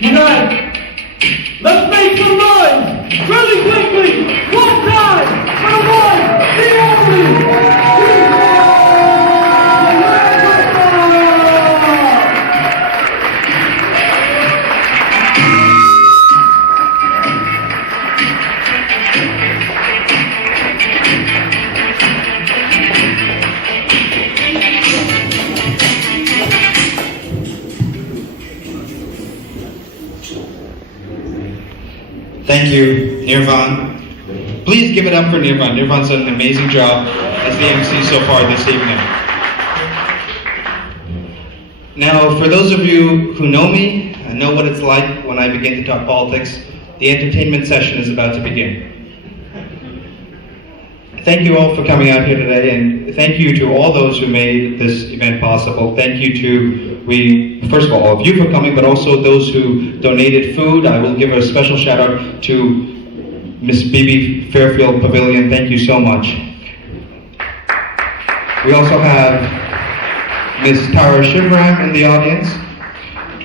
You guys, let's make some noise really quickly. One time for the one, the only. Thank you, Nirvan. Please give it up for Nirvan. Nirvan's done an amazing job as the MC so far this evening. Now, for those of you who know me and know what it's like when I begin to talk politics, the entertainment session is about to begin. Thank you all for coming out here today, and thank you to all those who made this event possible. Thank you to, first of all of you for coming, but also those who donated food. I will give a special shout out to Miss Bibi Fairfield Pavilion. Thank you so much. We also have Miss Tara Shivram in the audience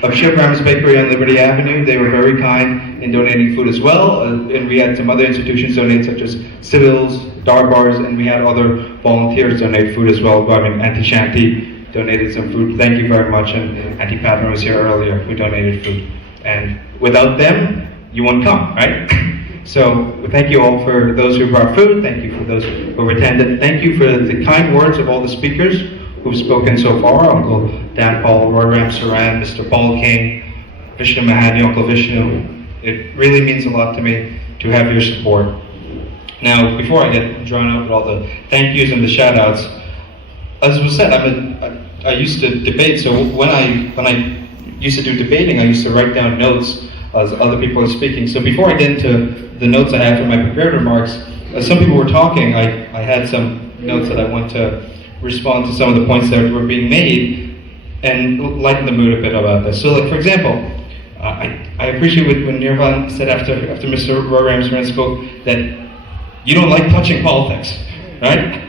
of Shivram's Bakery on Liberty Avenue. They were very kind in donating food as well, and we had some other institutions donate, such as Civils, Bars, and we had other volunteers donate food as well. I mean, Auntie Shanti donated some food. Thank you very much. And Auntie Patron was here earlier who donated food. And without them, you won't come, right? So thank you all for those who brought food. Thank you for those who attended. Thank you for the kind words of all the speakers who've spoken so far. Uncle Dan Paul, Roy Ram Saran, Mr. Paul King, Vishnu Mahani, Uncle Vishnu. It really means a lot to me to have your support. Now, before I get drawn out with all the thank yous and the shout outs, as was said, I used to debate, so when I used to do debating, I used to write down notes as other people are speaking. So before I get into the notes I had for my prepared remarks, as some people were talking, I had some notes that I want to respond to some of the points that were being made and lighten the mood a bit about this. So, like, for example, I appreciate when Nirvan said after Mr. Roy Ramsman spoke that you don't like touching politics, right?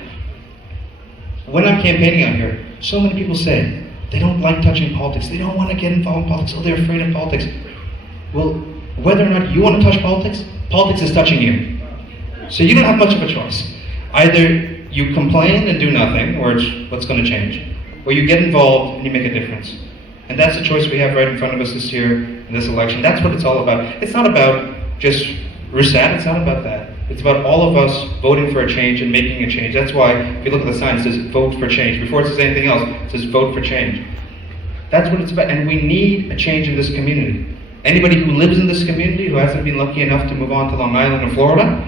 When I'm campaigning out here, so many people say they don't like touching politics. They don't want to get involved in politics. Oh, they're afraid of politics. Well, whether or not you want to touch politics, politics is touching you. So you don't have much of a choice. Either you complain and do nothing, or it's what's going to change, or you get involved and you make a difference. And that's the choice we have right in front of us this year in this election. That's what it's all about. It's not about just Rusat. It's not about that. It's about all of us voting for a change and making a change. That's why, if you look at the sign, it says vote for change. Before it says anything else, it says vote for change. That's what it's about. And we need a change in this community. Anybody who lives in this community, who hasn't been lucky enough to move on to Long Island or Florida,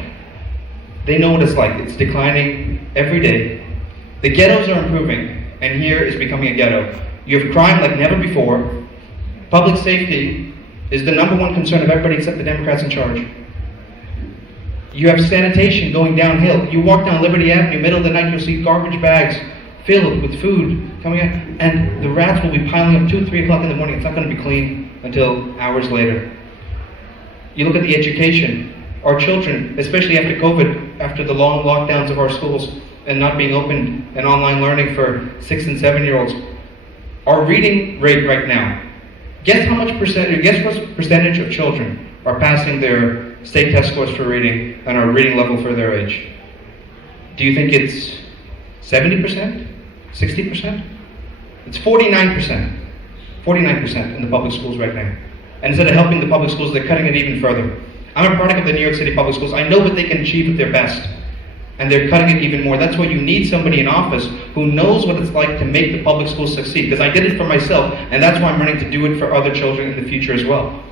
they know what it's like. It's declining every day. The ghettos are improving, and here is becoming a ghetto. You have crime like never before. Public safety is the #1 concern of everybody except the Democrats in charge. You have sanitation going downhill. You walk down Liberty Avenue, middle of the night, you'll see garbage bags filled with food coming out, and the rats will be piling up 2, 3 o'clock in the morning. It's not going to be clean until hours later. You look at the education. Our children, especially after COVID, after the long lockdowns of our schools and not being open and online learning for 6 and 7-year-olds, our reading rate right now, guess what percentage of children are passing their state test scores for reading and our reading level for their age? Do you think it's 70%? 60%? It's 49%. 49% in the public schools right now. And instead of helping the public schools, they're cutting it even further. I'm a product of the New York City public schools. I know what they can achieve at their best. And they're cutting it even more. That's why you need somebody in office who knows what it's like to make the public schools succeed. Because I did it for myself, and that's why I'm running to do it for other children in the future as well.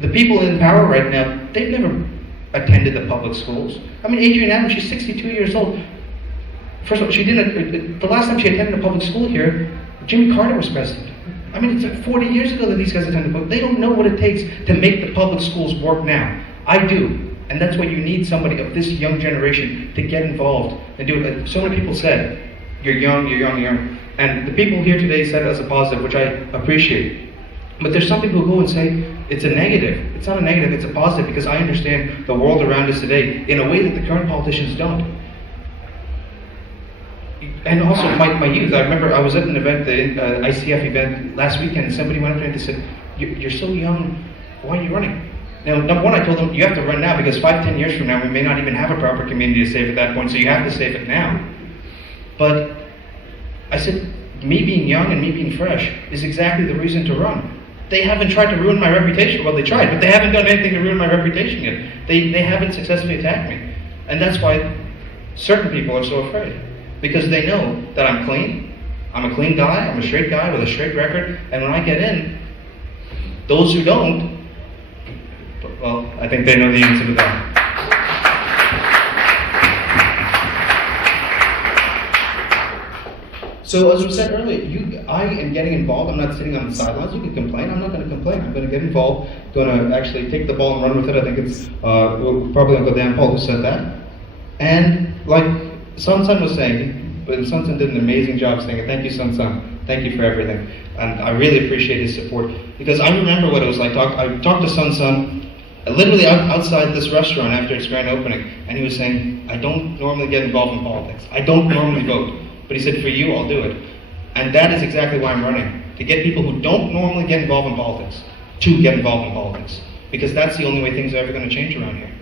The people in power right now, they've never attended the public schools. I mean, Adrienne Adams, she's 62 years old. First of all, she didn't. The last time she attended a public school here, Jimmy Carter was president. I mean, it's like 40 years ago that these guys attended public. They don't know what it takes to make the public schools work now. I do. And that's why you need somebody of this young generation to get involved and do it. Like so many people said, you're young, you're young, you're young. And the people here today said it as a positive, which I appreciate. But there's some people who go and say, it's a negative. It's not a negative, it's a positive, because I understand the world around us today in a way that the current politicians don't. And also my youth, I remember I was at an event, the ICF event last weekend, and somebody went up to me and said, you're so young, why are you running? Now, number one, I told them, you have to run now because 5-10 years from now, we may not even have a proper community to save at that point, so you have to save it now. But I said, me being young and me being fresh is exactly the reason to run. They haven't tried to ruin my reputation. Well, they tried, but they haven't done anything to ruin my reputation yet. They haven't successfully attacked me. And that's why certain people are so afraid. Because they know that I'm clean. I'm a clean guy. I'm a straight guy with a straight record. And when I get in, those who don't, well, I think they know the answer to that. So as we said earlier, I am getting involved. I'm not sitting on the sidelines. You can complain. I'm not going to complain. I'm going to get involved. Going to actually take the ball and run with it. I think it's probably Uncle Dan Paul who said that. And like Sun was saying, but Sun did an amazing job saying it. Thank you, Sun. Thank you for everything. And I really appreciate his support because I remember what it was like. I talked to Sun literally outside this restaurant after its grand opening, and he was saying, I don't normally get involved in politics. I don't normally vote. But he said, for you, I'll do it. And that is exactly why I'm running. To get people who don't normally get involved in politics to get involved in politics. Because that's the only way things are ever going to change around here.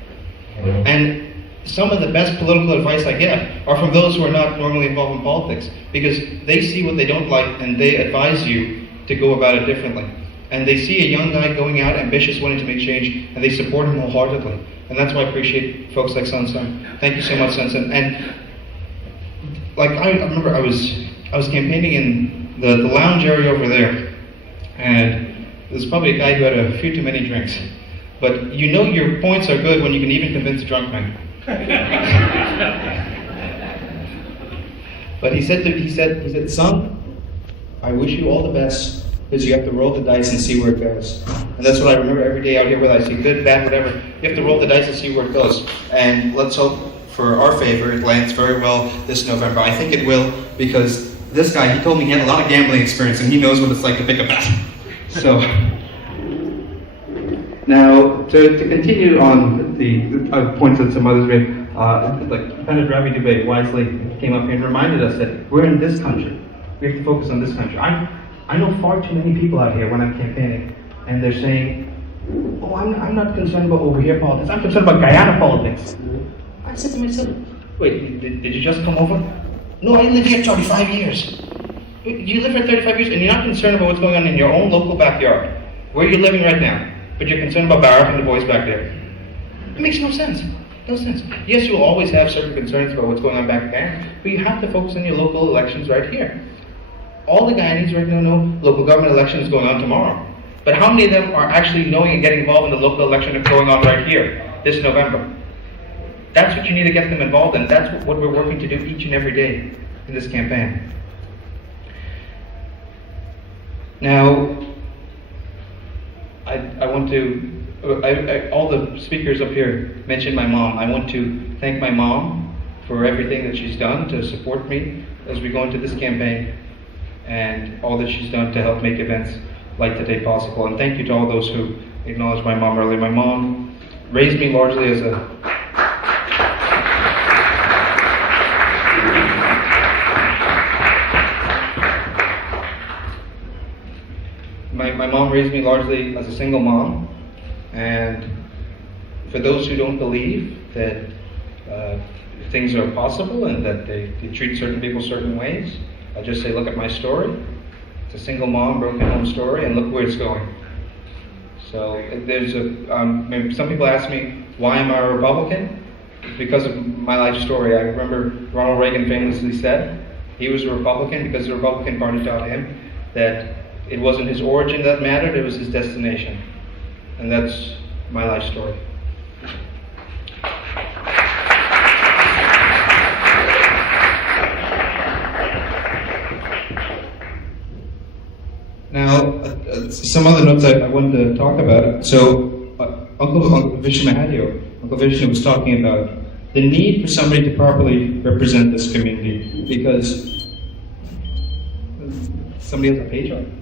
And some of the best political advice I get are from those who are not normally involved in politics. Because they see what they don't like and they advise you to go about it differently. And they see a young guy going out, ambitious, wanting to make change, and they support him wholeheartedly. And that's why I appreciate folks like Sun. Thank you so much, Sun. And like I remember I was campaigning in the lounge area over there, and there's probably a guy who had a few too many drinks. But you know your points are good when you can even convince a drunk man. But he said, son, I wish you all the best, because you have to roll the dice and see where it goes. And that's what I remember every day out here, whether I see good, bad, whatever. You have to roll the dice and see where it goes. And let's hope for our favor, it lands very well this November. I think it will, because this guy, he told me he had a lot of gambling experience and he knows what it's like to pick a bet. So, now, to continue on the points that some others made, like Candidate Ravi Dubé wisely came up here and reminded us that we're in this country. We have to focus on this country. I know far too many people out here when I'm campaigning, and they're saying, oh, I'm not concerned about over here politics, I'm concerned about Guyana politics. I said to myself, wait, did you just come over? No, I live here 35 years. You live here 35 years and you're not concerned about what's going on in your own local backyard, where you're living right now, but you're concerned about Barrett and the boys back there. It makes no sense. No sense. Yes, you'll always have certain concerns about what's going on back there, but you have to focus on your local elections right here. All the Guyanese right now know local government election is going on tomorrow. But how many of them are actually knowing and getting involved in the local election that's going on right here, this November? That's what you need to get them involved in. That's what we're working to do each and every day in this campaign. Now, I want to, all the speakers up here mentioned my mom. I want to thank my mom for everything that she's done to support me as we go into this campaign and all that she's done to help make events like today possible. And thank you to all those who acknowledged my mom earlier. My mom raised me largely as a My mom raised me largely as a single mom, and for those who don't believe that things are possible and that they treat certain people certain ways, I'll just say, look at my story. It's a single mom, broken home story, and look where it's going. So there's some people ask me, why am I a Republican? It's because of my life story. I remember Ronald Reagan famously said he was a Republican because the Republican Party taught him that it wasn't his origin that mattered, it was his destination. And that's my life story. Now, some other notes I wanted to talk about. So, Uncle Vishnu was talking about the need for somebody to properly represent this community, because somebody has a page on it.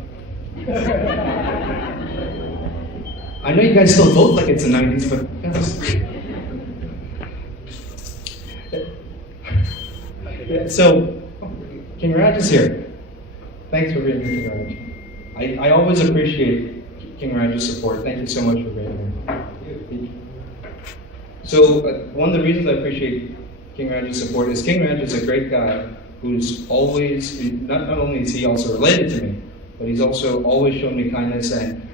I know you guys still vote like it's the 90s, but yes. So, King Raj is here. Thanks for being here, King Raj. I always appreciate King Raj's support. Thank you so much for being here. So one of the reasons I appreciate King Raj's support is King Raj is a great guy who's always, not only is he also related to me, but he's also always shown me kindness. And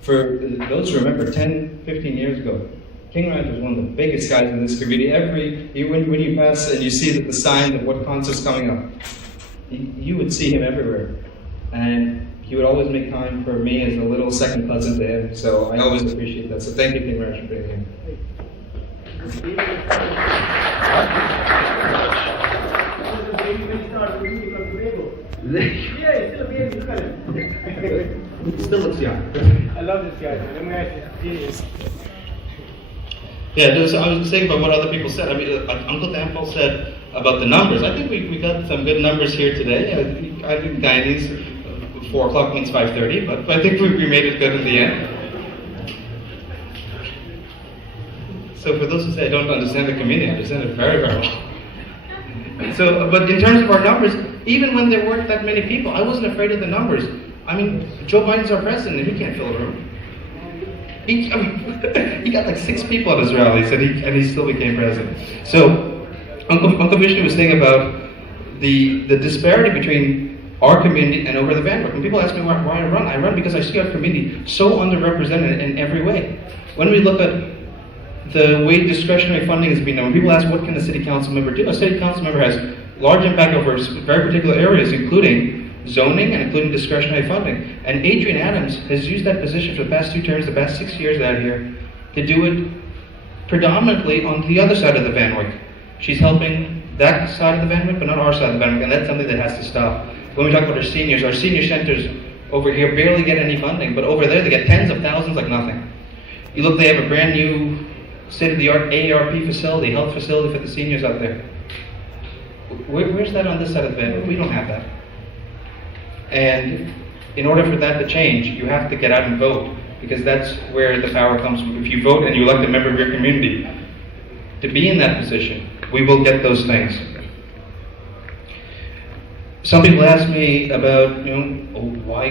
for those who remember, 10, 15 years ago, King Raj was one of the biggest guys in this community. When you pass and you see that the sign of what concert's coming up, you would see him everywhere. And he would always make time for me as a little second cousin to him. So I always appreciate that. So thank you, King Raj, for being here. Still looks young. I love this guy. Let me ask you, genius. Yeah, so I was saying about what other people said. I mean, Uncle Danfall said about the numbers. I think we got some good numbers here today. I think Guyanese, 4 o'clock means 5:30, but I think we made it good in the end. So for those who say I don't understand the community, I understand it very, very well. So, but in terms of our numbers, even when there weren't that many people, I wasn't afraid of the numbers. I mean, Joe Biden's our president, and he can't fill a room. He got like 6 people at his rallies, and he still became president. So, Uncle Vishnu was saying about the disparity between our community and over the Vanguard. When people ask me why I run because I see our community so underrepresented in every way. When we look at the way discretionary funding is being done, when people ask what can a city council member do, a city council member has large impact over very particular areas, including zoning and including discretionary funding. And Adrienne Adams has used that position for the past 2 terms, the past 6 years out here, to do it predominantly on the other side of the Van Wyck. She's helping that side of the Van Wyck, but not our side of the Van Wyck, and that's something that has to stop. When we talk about our senior centers over here barely get any funding, but over there they get tens of thousands like nothing. You look, they have a brand new state-of-the-art AARP facility, health facility for the seniors out there. Where's that on this side of the Van Wyck? We don't have that. And in order for that to change, you have to get out and vote, because that's where the power comes from. If you vote and you elect a member of your community to be in that position, we will get those things. Some people ask me about, why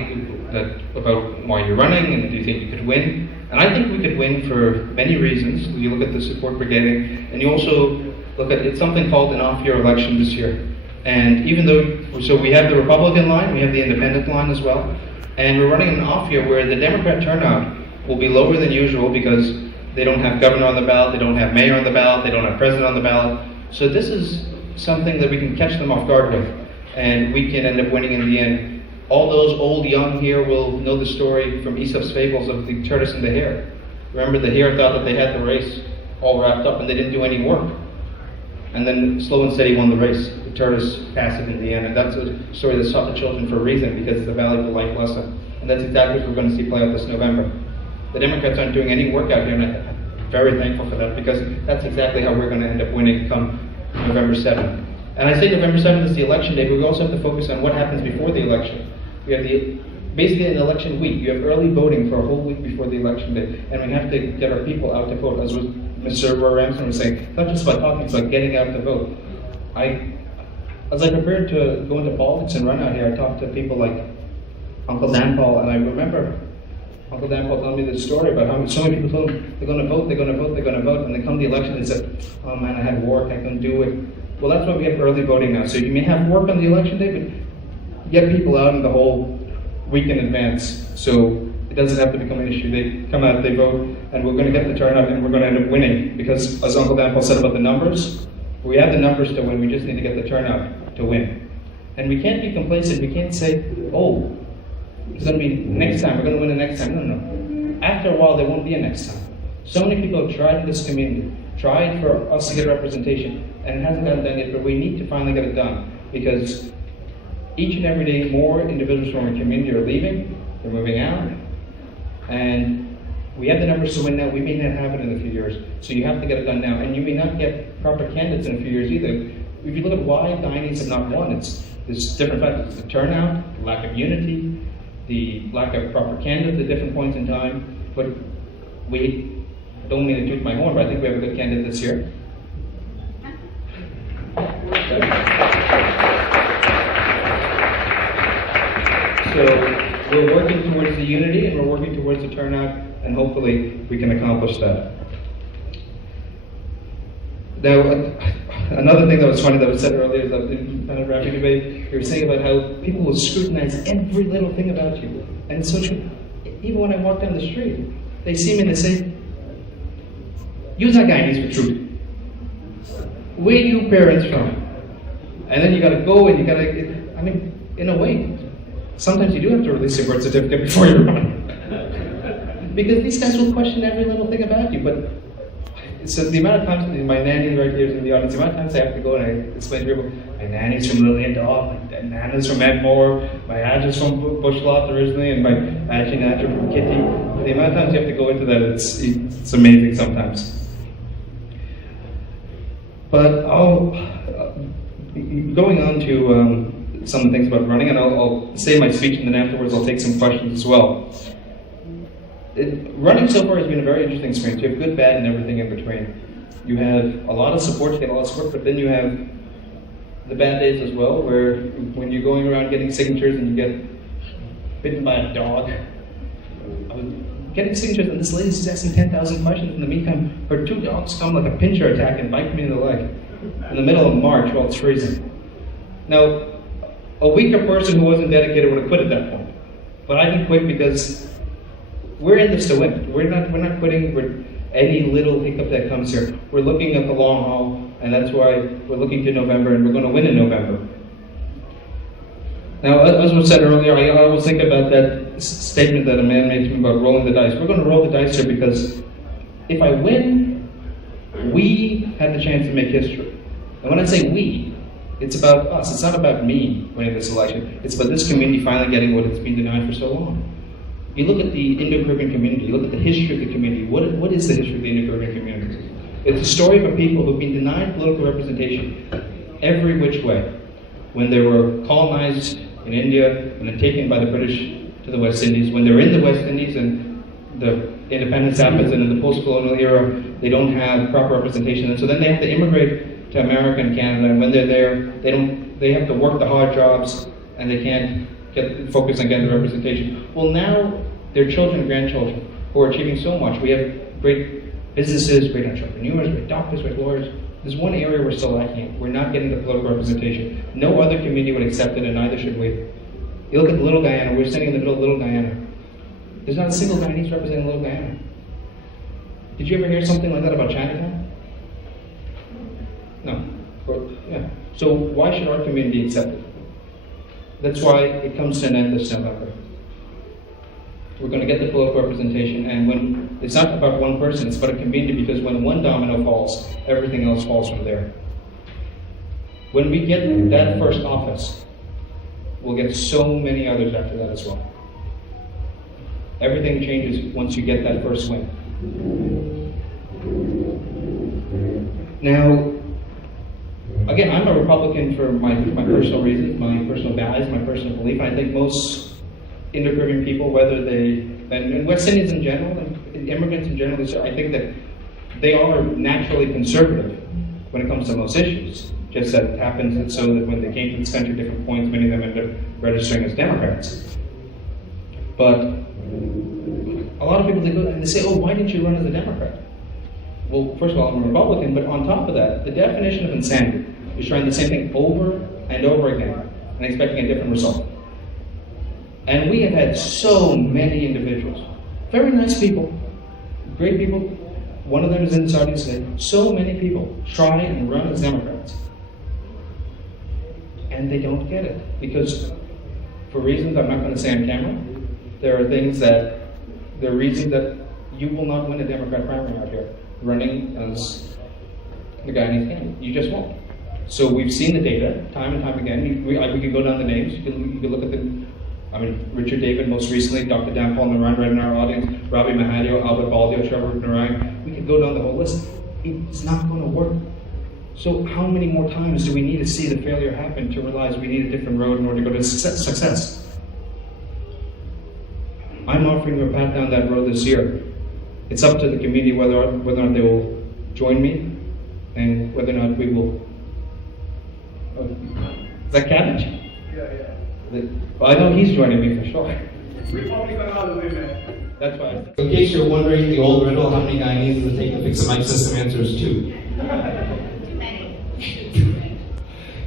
you're running, and do you think you could win? And I think we could win for many reasons. You look at the support we're getting, and you also look at, it's something called an off-year election this year. And even though, so we have the Republican line, we have the independent line as well, and we're running an off year where the Democrat turnout will be lower than usual because they don't have governor on the ballot, they don't have mayor on the ballot, they don't have president on the ballot. So this is something that we can catch them off guard with, and we can end up winning in the end. All those old young here will know the story from Aesop's fables of the tortoise and the hare. Remember, the hare thought that they had the race all wrapped up and they didn't do any work. And then slow and steady won the race. The tortoise passed it in the end. And that's a story that taught the children for a reason, because it's a valuable life lesson. And that's exactly what we're going to see play out this November. The Democrats aren't doing any work out here, and I'm very thankful for that, because that's exactly how we're going to end up winning come November 7th. And I say November 7th is the election day, but we also have to focus on what happens before the election. We have basically an election week. You have early voting for a whole week before the election day, and we have to get our people out to vote. As Mr. Roy Ramson was saying, it's not just about talking, it's about getting out to vote. As I prepared to go into politics and run out here, I talked to people like Uncle Danfall, and I remember Uncle Danfall telling me this story about how so many people told him they're going to vote, they're going to vote, they're going to vote, and they come to the election and said, oh man, I had work, I couldn't do it. Well, that's why we have early voting now. So you may have work on the election day, but get people out in the whole week in advance. So it doesn't have to become an issue. They come out, they vote, and we're going to get the turnout, and we're going to end up winning. Because as Uncle Danfall said about the numbers, we have the numbers to win, we just need to get the turnout to win. And we can't be complacent, we can't say, oh, it's going to be next time, we're going to win the next time. No. After a while, there won't be a next time. So many people have tried in this community, tried for us to get representation, and it hasn't gotten done yet, but we need to finally get it done. Because each and every day, more individuals from our community are leaving, they're moving out, and we have the numbers to win now. We may not have it in a few years, so you have to get it done now. And you may not get proper candidates in a few years either. If you look at why Guyanese have not won, there's different factors: the turnout, the lack of unity, the lack of proper candidates at different points in time. But we don't mean to toot my horn, but I think we have a good candidate this year. So we're working towards the unity and we're working towards the turnout, and hopefully we can accomplish that. Now, another thing that was funny that was said earlier is that in kind of rapid debate, you were saying about how people will scrutinize every little thing about you. And it's so true. Even when I walk down the street, they see me and they say, "Use that Guyanese for truth. Where you parents from?" And then you gotta go and you gotta, I mean, in a way, sometimes you do have to release your birth certificate before you run. Because these guys will question every little thing about you. But so the amount of times, my nanny right here is in the audience, the amount of times I have to go and I explain to people, my nanny's from Lillian Dog, my nana's from Edmore, my aunt is from Bushlot originally, and my auntie and aunt are from Kitty. The amount of times you have to go into that, it's amazing sometimes. But going on to some of the things about running, and I'll say my speech and then afterwards I'll take some questions as well. Running so far has been a very interesting experience. You have good, bad, and everything in between. You have a lot of support, you get a lot of support, but then you have the bad days as well, where when you're going around getting signatures and you get bitten by a dog. I was getting signatures and this lady's asking 10,000 questions. In the meantime, her two dogs come like a pincher attack and bite me in the leg in the middle of March while it's freezing. Now, a weaker person who wasn't dedicated would have quit at that point. But I didn't quit because we're in this to win. We're not quitting for any little hiccup that comes here. We're looking at the long haul, and that's why we're looking to November, and we're going to win in November. Now, as was said earlier, I always think about that statement that a man made to me about rolling the dice. We're going to roll the dice here because if I win, we have the chance to make history. And when I say we, it's about us. It's not about me winning this election. It's about this community finally getting what it's been denied for so long. You look at the Indo-Caribbean community, you look at the history of the community. What is the history of the Indo-Caribbean community? It's the story of a people who've been denied political representation every which way. When they were colonized in India and then taken by the British to the West Indies, when they're in the West Indies and the independence happens, and in the post-colonial era, they don't have proper representation. And so then they have to immigrate to America and Canada, and when they're there, they have to work the hard jobs, and they can't get focused on getting the representation. Well, now their children and grandchildren who are achieving so much. We have great businesses, great entrepreneurs, great doctors, great lawyers. There's one area we're still lacking. We're not getting the political representation. No other community would accept it, and neither should we. You look at Little Guyana. We're sitting in the middle of Little Guyana. There's not a single Guyanese representing Little Guyana. Did you ever hear something like that about Chinatown? No. Yeah. So why should our community accept it? That's why it comes to an end this November. We're going to get the political representation, and when it's not about one person, it's about a community, because when one domino falls, everything else falls from there. When we get that first office, we'll get so many others after that as well. Everything changes once you get that first win. Now, again, I'm a Republican for my personal reasons, my personal values, my personal belief. And I think most Indo-Caribbean people, whether and West Indians in general, and immigrants in general, I think that they are naturally conservative when it comes to most issues. Just that it happens so that when they came to this country at different points, many of them ended up registering as Democrats. But a lot of people, they go and they say, "Oh, why didn't you run as a Democrat?" Well, first of all, I'm a Republican, but on top of that, the definition of insanity is trying the same thing over and over again and expecting a different result. And we have had so many individuals, very nice people, great people. One of them is in Saudi today. So many people try and run as Democrats, and they don't get it because, for reasons I'm not going to say on camera, there are reasons that you will not win a Democrat primary out here running as the Guyanese candidate. You just won't. So we've seen the data time and time again. We could go down the names. You can look at Richard David most recently, Dr. Dan Paul Naran right in our audience, Rabi Mahadio, Albert Baldio, Trevor Narang. We could go down the whole list. It's not going to work. So how many more times do we need to see the failure happen to realize we need a different road in order to go to success? I'm offering you a path down that road this year. It's up to the community whether or not they will join me, and whether or not we will. Is that Cabbage? Yeah. Well, I know he's joining me for sure. Republican all the way, man. That's fine. In case you're wondering the old riddle, how many Guyanese does it take to fix a mic system? Answer is 2.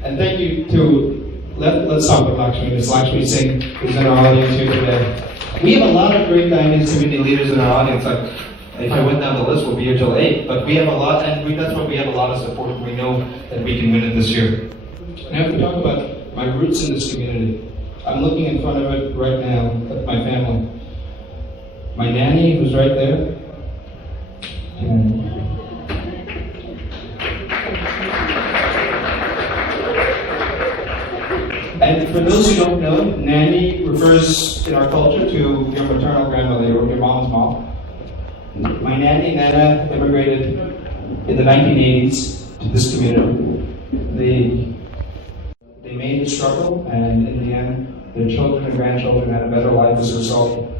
And thank you to, let's talk about Lakshmi. Ms. Lakshmi Singh, who's in our audience here today. We have a lot of great Guyanese community leaders in our audience. Like, if I went down the list, we'll be here till 8. But we have a lot, and that's why we have a lot of support. We know that we can win it this year. Now, if we talk about my roots in this community, I'm looking in front of it right now at my family. My nanny, who's right there. And for those who don't know, nanny refers in our culture to your maternal grandmother, your mom's mom. My nanny, Nana, immigrated in the 1980s to this community. They made the struggle, and in the end, their children and grandchildren had a better life as a result.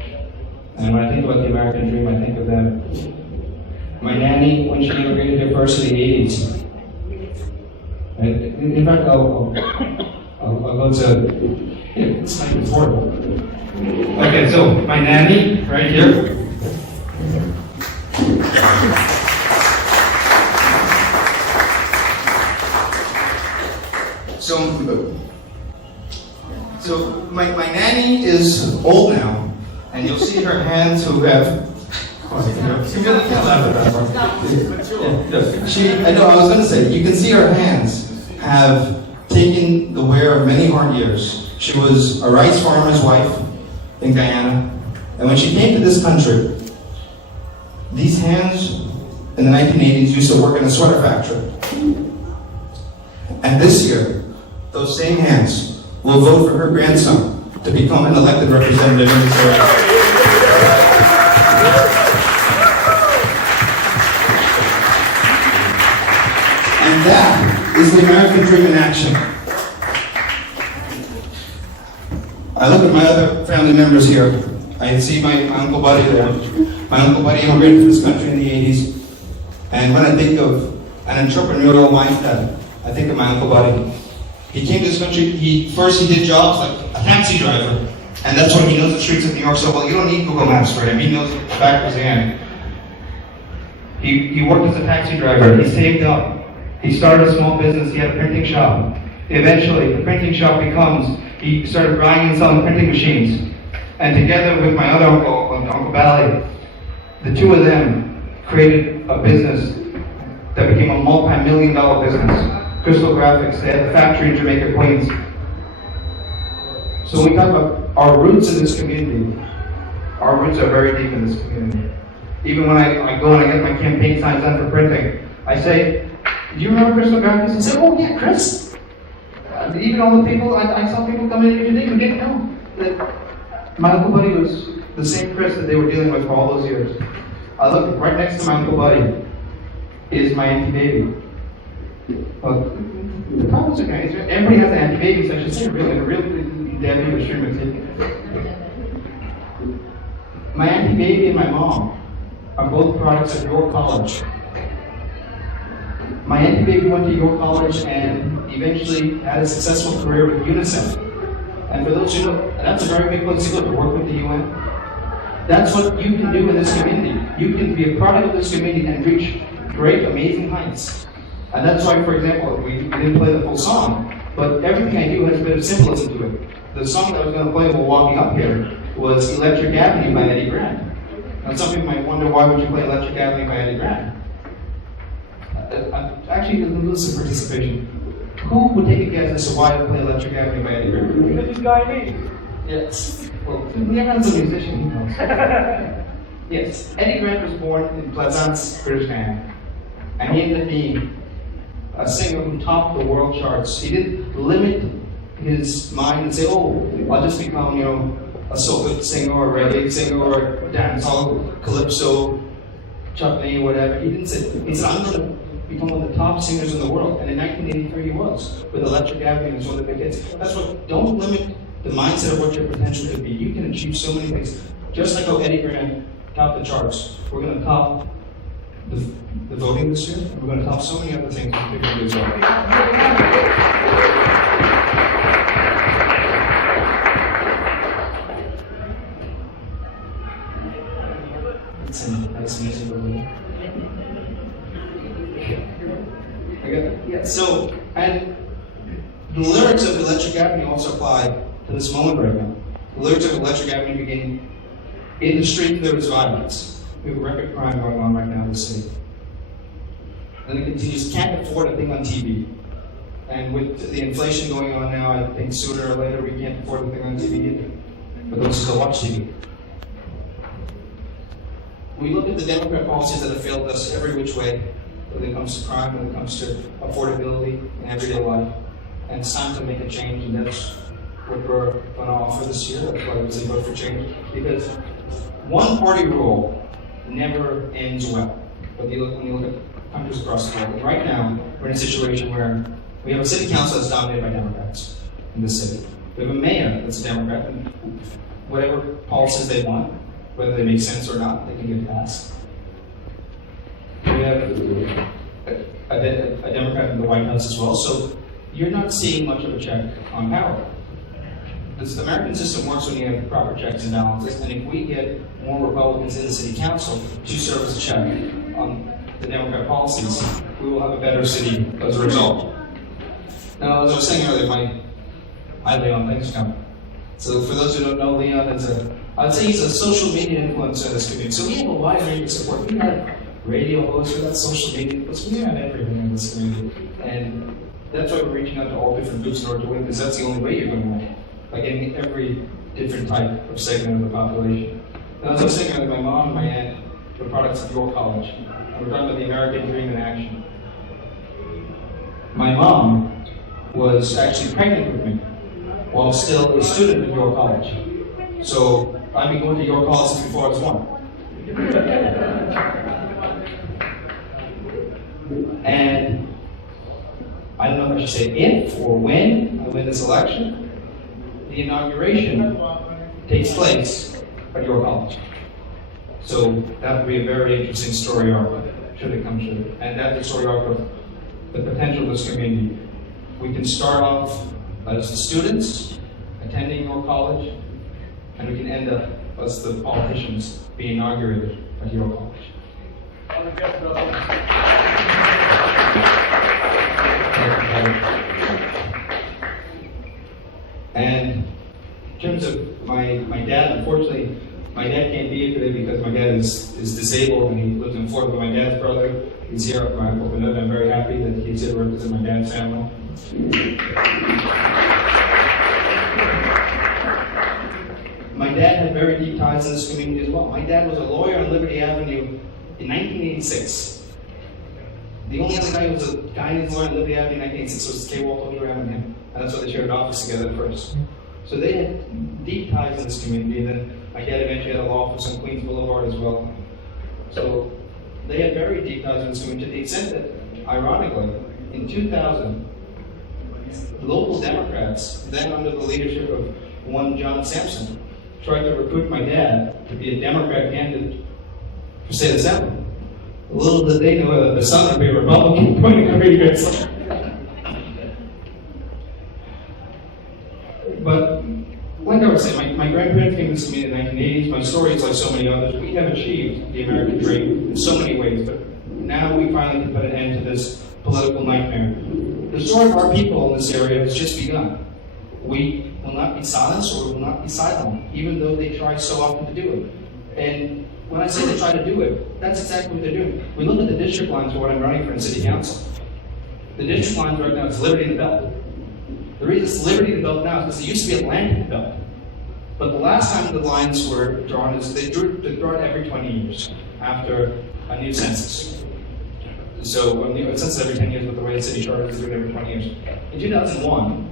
And when I think about the American dream, I think of them. My nanny, when she immigrated here first in the 80s, in fact, I'll go to, it's like affordable. Okay, so my nanny, right here. So my nanny is old now, and you'll see her hands who have. You really can't laugh at that part. I know, I was going to say, you can see her hands have taken the wear of many hard years. She was a rice farmer's wife in Guyana, and when she came to this country, these hands in the 1980s used to work in a sweater factory. And this year, those same hands will vote for her grandson to become an elected representative in this area. And that is the American dream in action. I look at my other family members here. I see my Uncle Buddy there. My Uncle Buddy immigrated to this country in the 80s. And when I think of an entrepreneurial mindset, I think of my Uncle Buddy. He came to this country, first he did jobs like a taxi driver. And that's why he knows the streets of New York so well. You don't need Google Maps for him. He knows it backwards and. He worked as a taxi driver. He saved up. He started a small business. He had a printing shop. Eventually, the printing shop he started buying and selling printing machines. And together with my other uncle, Uncle Bally, the two of them created a business that became a multi-million-dollar business. Crystal Graphics. They had a factory in Jamaica, Queens. So when we talk about our roots in this community, our roots are very deep in this community. Even when I go and I get my campaign signs done for printing, I say, do you remember Crystal Graphics? And say, oh yeah, Chris. Even all the people, I saw people come in today who didn't know that my Uncle Buddy was the same Chris that they were dealing with for all those years. I look right next to my Uncle Buddy is my auntie baby. Well, the problems are guys, everybody has an auntie baby, so I should say really Debbie was sure taken. My auntie baby and my mom are both products of York College. My auntie baby went to York College and eventually had a successful career with UNICEF. And for those who know, that's a very big place to go to work with the UN. That's what you can do in this community. You can be a product of this community and reach great, amazing heights. And that's why, for example, we didn't play the full song, but everything I do has a bit of symbolism to it. The song that I was going to play while walking up here was Electric Avenue by Eddie Grant. Now some people might wonder, why would you play Electric Avenue by Eddie Grant? Actually, a little participation. Who would take a guess as to why I play Electric Avenue by Eddie Grant? Because he's Guyanese. Yes. Well, we have a musician, he knows. Yes. Eddie Grant was born in Plaisance, British Guyana. And he ended up being a singer who topped the world charts. He didn't limit his mind and say, oh, I'll just become, a soca singer or a reggae singer or a dancehall, calypso, chutney, whatever. He didn't say, he said, I'm going to become one of the top singers in the world. And in 1983 he was, with Electric Avenue and one of the big hits. That's what, don't limit the mindset of what your potential could be. You can achieve so many things. Just like how Eddie Grant topped the charts, we're going to top the voting this year. We're going to top so many other things that we can do as well. It's a nice music over there. Yeah, so, and the lyrics of Electric Avenue also apply to this moment right now. The lyrics of Electric Avenue begin, in the street there was violence. We have record crime going on right now in the city. And it continues, can't afford a thing on TV. And with the inflation going on now, I think sooner or later we can't afford a thing on TV either. But those who still watch TV. We look at the Democrat policies that have failed us every which way, when it comes to crime, when it comes to affordability in everyday life. And it's time to make a change, and that's what we're going to offer this year. That's why we say vote for change. Because one-party rule never ends well. When you look at countries across the world. And right now, we're in a situation where we have a city council that's dominated by Democrats in the city. We have a mayor that's a Democrat, and whatever policies they want, whether they make sense or not, they can get passed. We have a Democrat in the White House as well, so you're not seeing much of a check on power. The American system works when you have proper checks and balances, and if we get more Republicans in the city council to serve as a check on the Democrat policies, we will have a better city as a result. Now, as I was saying earlier, hi Leon, thanks for coming. So for those who don't know, Leon is I'd say he's a social media influencer in this community. So we have a wide range of support. We have radio hosts, we have social media influencers, we have everything in this community. And that's why we're reaching out to all different groups in order to win, because that's the only way you're going to win. By getting every different type of segment of the population. Now, as I was saying earlier, my mom and my aunt were products of your college. And we're talking about the American Dream in action. My mom was actually pregnant with me while still a student at your college. So I've been going to your college since before I was born. And I don't know if I should say if or when I win this election. The inauguration takes place at your college. So that would be a very interesting story arc, should it come true. And that's the story arc of the potential of this community. We can start off as the students attending your college, and we can end up as the politicians being inaugurated at your college. And in terms of my dad, unfortunately, my dad can't be here today because my dad is disabled and he lives in Florida, but my dad's brother is here at my open up. I'm very happy that he's here to represent my dad's family. My dad had very deep ties in this community as well. My dad was a lawyer on Liberty Avenue in 1986. The only other guy who was a guidance lawyer on Liberty Avenue in 1986 was K. Walter Ram and him. And that's why they shared an office together at first. So they had deep ties in this community, and then my dad eventually had a law office on Queens Boulevard as well. So they had very deep ties in this community to the extent that, ironically, in 2000, local Democrats, then under the leadership of one John Sampson, tried to recruit my dad to be a Democrat candidate for state assembly. Little did they know that the son would be a Republican pointing every year. But like I was saying, my grandparents came to this community in the 1980s. My story is like so many others. We have achieved the American dream in so many ways, but now we finally can put an end to this political nightmare. The story of our people in this area has just begun. We will not be silenced, or we will not be silent, even though they try so often to do it. And when I say they try to do it, that's exactly what they're doing. We look at the district lines for what I'm running for in City Council. The district lines right now, it's Liberty and the Belt. The reason it's Liberty and the Belt now is because it used to be Atlantic and the Belt. But the last time the lines were drawn is they're drawn every 20 years after a new census. So a census every 10 years, but the way the city charter is doing every 20 years. In 2001,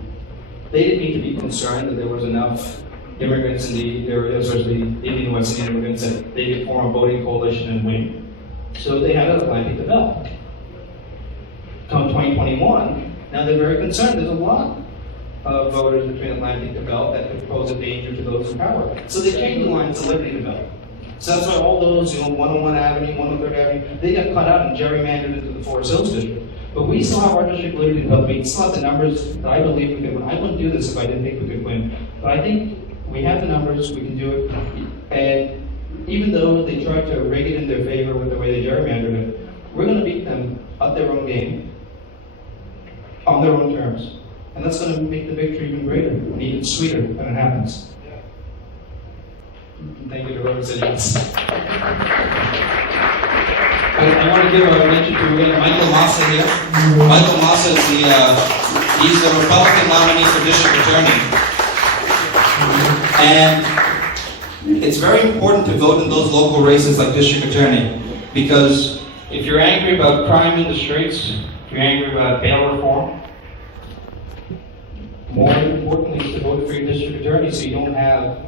they didn't need to be concerned that there was enough immigrants in the area, especially Indian West Indian immigrants, that they could form a voting coalition and win. So they had an Atlantic and Belt. Come 2021, now they're very concerned. There's a lot of voters between Atlantic and Belt that could pose a danger to those in power. So they changed the lines to Liberty and Belt. So that's why all those, 101 Avenue, 103rd Avenue, they got cut out and gerrymandered into the Forest Hills district. But we still have our district, Liberty and Belt. We still have the numbers that I believe we could win. I wouldn't do this if I didn't think we could win. But I think we have the numbers, we can do it. And even though they tried to rig it in their favor with the way they gerrymandered it, we're going to beat them at their own game, on their own terms. And that's going to make the victory even greater and even sweeter when it happens. Thank you to whoever said yes. I want to give a mention to Michael Massa here. Michael Massa is he's the Republican nominee for district attorney. And it's very important to vote in those local races like district attorney, because if you're angry about crime in the streets, if you're angry about bail reform, more importantly is to vote for your district attorney so you don't have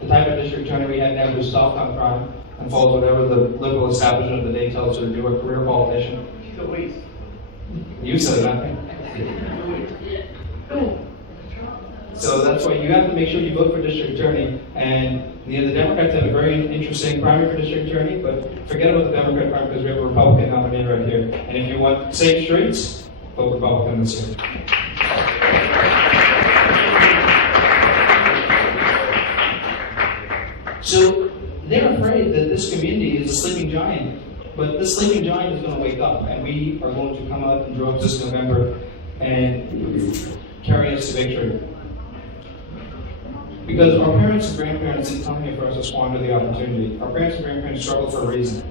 the type of district attorney we had now who's soft on crime and follows whatever the liberal establishment of the day tells her to do, a career politician. You said nothing. So that's why you have to make sure you vote for district attorney. And the Democrats have a very interesting primary for district attorney, but forget about the Democrat primary because we have a Republican nominee right here. And if you want safe streets, vote Republican this year. So they're afraid that this community is a sleeping giant, but this sleeping giant is going to wake up, and we are going to come out in droves this November and carry us to victory. Because our parents and grandparents didn't come here for us to squander the opportunity. Our parents and grandparents struggled for a reason.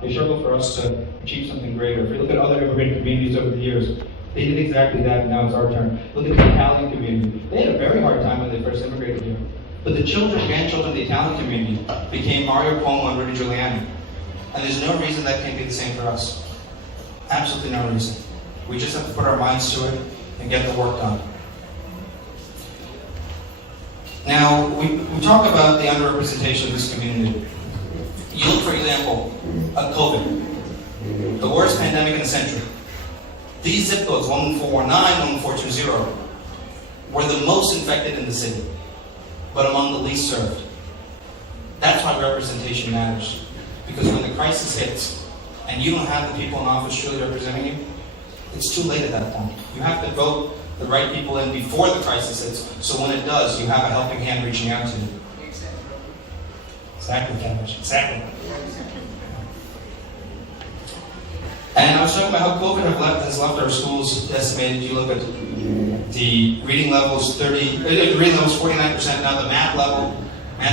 They struggled for us to achieve something greater. If you look at other immigrant communities over the years, they did exactly that, and now it's our turn. Look at the Italian community. They had a very hard time when they first immigrated here. But the children and grandchildren of the Italian community became Mario Cuomo and Rudy Giuliani. And there's no reason that can't be the same for us. Absolutely no reason. We just have to put our minds to it and get the work done. Now, we talk about the underrepresentation of this community. You look, for example, at COVID, the worst pandemic in a century. These zip codes, 1419, 1420, were the most infected in the city, but among the least served. That's why representation matters. Because when the crisis hits, and you don't have the people in office truly representing you, it's too late at that point. You have to vote the right people in before the crisis hits, so when it does, you have a helping hand reaching out to you. Exactly, Cabbage. Exactly. And I was talking about how COVID has left our schools decimated. You look at the reading levels, the reading level is 49%. Now the math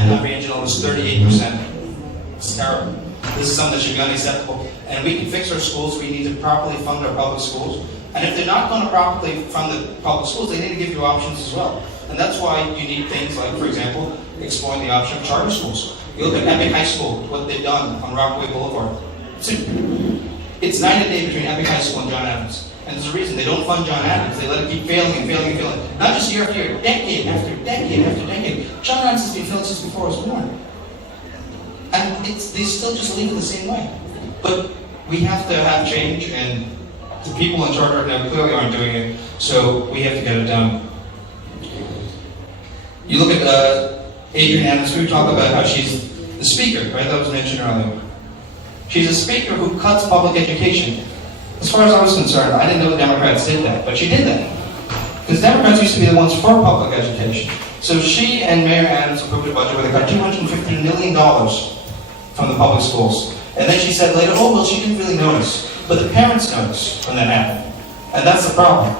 comprehension level is 38%. It's terrible. This is something that should be unacceptable. And we can fix our schools. We need to properly fund our public schools. And if they're not going to properly fund the public schools, they need to give you options as well. And that's why you need things like, for example, exploring the option of charter schools. You look at Epic High School, what they've done on Rockaway Boulevard. It's night and day between Epic High School and John Adams. And there's a reason they don't fund John Adams. They let it keep failing and failing and failing. Not just year after year, decade after decade after decade. John Adams has been failing since before I was born. And they still just leave it the same way. But we have to have change, and the people in charge right now clearly aren't doing it, so we have to get it done. You look at Adrienne Adams, we talk about how she's the speaker, right? That was mentioned earlier. She's a speaker who cuts public education. As far as I was concerned, I didn't know the Democrats did that, but she did that. Because Democrats used to be the ones for public education. So she and Mayor Adams approved a budget where they got $250 million from the public schools. And then she said later, oh, well, she didn't really notice. But the parents notice when that happened. And that's the problem.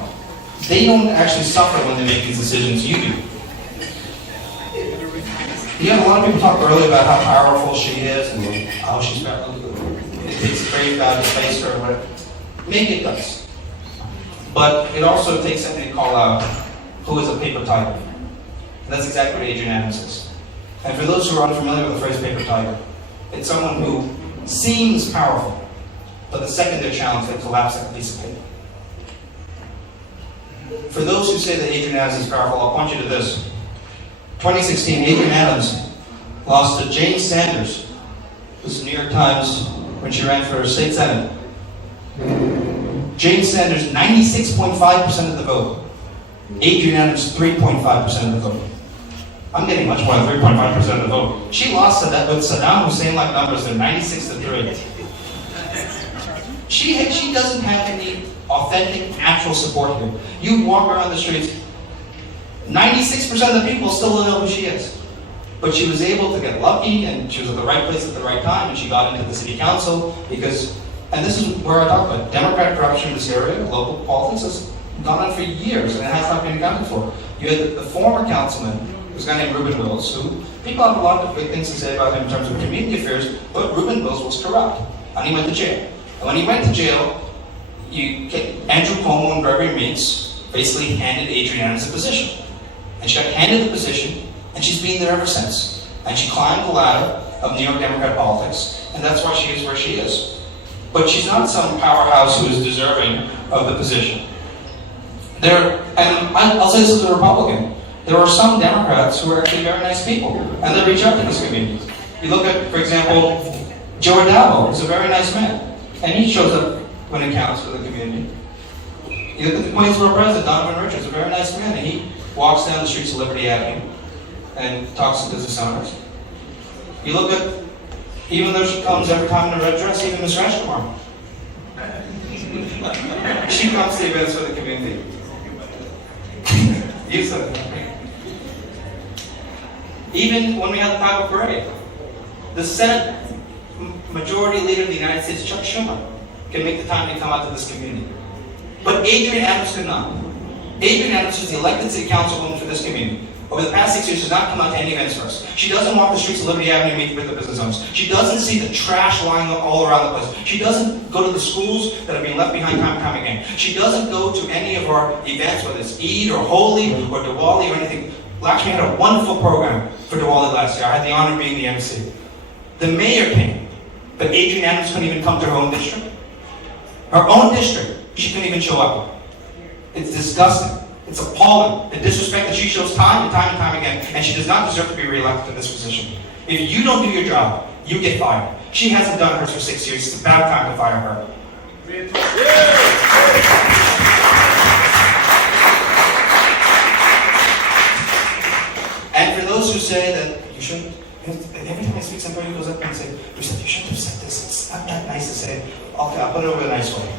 They don't actually suffer when they make these decisions, you do. You have a lot of people talk earlier about how powerful she is and how she's got it's brave about to face her or whatever. Maybe it does. But it also takes something to call out who is a paper tiger. And that's exactly what Adrienne Adams is. And for those who are unfamiliar with the phrase paper tiger, it's someone who seems powerful, but the second they're challenged, they collapse like a piece of paper. For those who say that Adrienne Adams is powerful, I'll point you to this. 2016, Adrienne Adams lost to Jane Sanders. This is the New York Times when she ran for state senate. Jane Sanders, 96.5% of the vote. Adrienne Adams, 3.5% of the vote. I'm getting much more than 3.5% of the vote. She lost to that with Saddam Hussein-like numbers of 96-3. She doesn't have any authentic, actual support here. You walk around the streets, 96% of the people still don't know who she is. But she was able to get lucky, and she was at the right place at the right time, and she got into the city council because, and this is where I talk about democratic corruption in this area, local politics has gone on for years, and it has not been accounted for. You had the former councilman, who's a guy named Ruben Wills, who people have a lot of good things to say about him in terms of community affairs, but Ruben Wills was corrupt, and he went to jail. And when he went to jail, Andrew Cuomo and Gregory Meeks basically handed Adrienne Adams the position. And she got handed the position, and she's been there ever since. And she climbed the ladder of New York Democrat politics, and that's why she is where she is. But she's not some powerhouse who is deserving of the position. And I'll say this as a Republican, there are some Democrats who are actually very nice people, and they reach out to this community. You look at, for example, Joe Adabo is a very nice man, and he shows up when it counts for the community. You look at the Queensborough president, Donovan Richards, a very nice man, and he walks down the streets of Liberty Avenue and talks to business owners. You look at, even though she comes every time in a red dress, even Ms. Rashkumar. She comes to events for the community. You said that. Even when we had the Bible parade, the Senate Majority Leader of the United States, Chuck Schumer, can make the time to come out to this community. But Adrienne Adams could not. Adrienne Adams is the elected city councilwoman for this community. Over the past 6 years, she has not come out to any events for us. She doesn't walk the streets of Liberty Avenue and meet with the business owners. She doesn't see the trash lying all around the place. She doesn't go to the schools that are being left behind time and time again. She doesn't go to any of our events, whether it's Eid or Holi or Diwali or anything. Lakshmi had a wonderful program for Diwali last year. I had the honor of being the MC. The mayor came, but Adrienne Adams couldn't even come to her own district. Her own district, she couldn't even show up. It's disgusting. It's appalling, the disrespect that she shows time and time and time again, and she does not deserve to be reelected in this position. If you don't do your job, you get fired. She hasn't done hers for 6 years. It's about time to fire her. And for those who say that you shouldn't, every time I speak, somebody goes up and says, Rusat, you shouldn't have said this. It's not that nice to say. Okay, I'll put it over the nice way.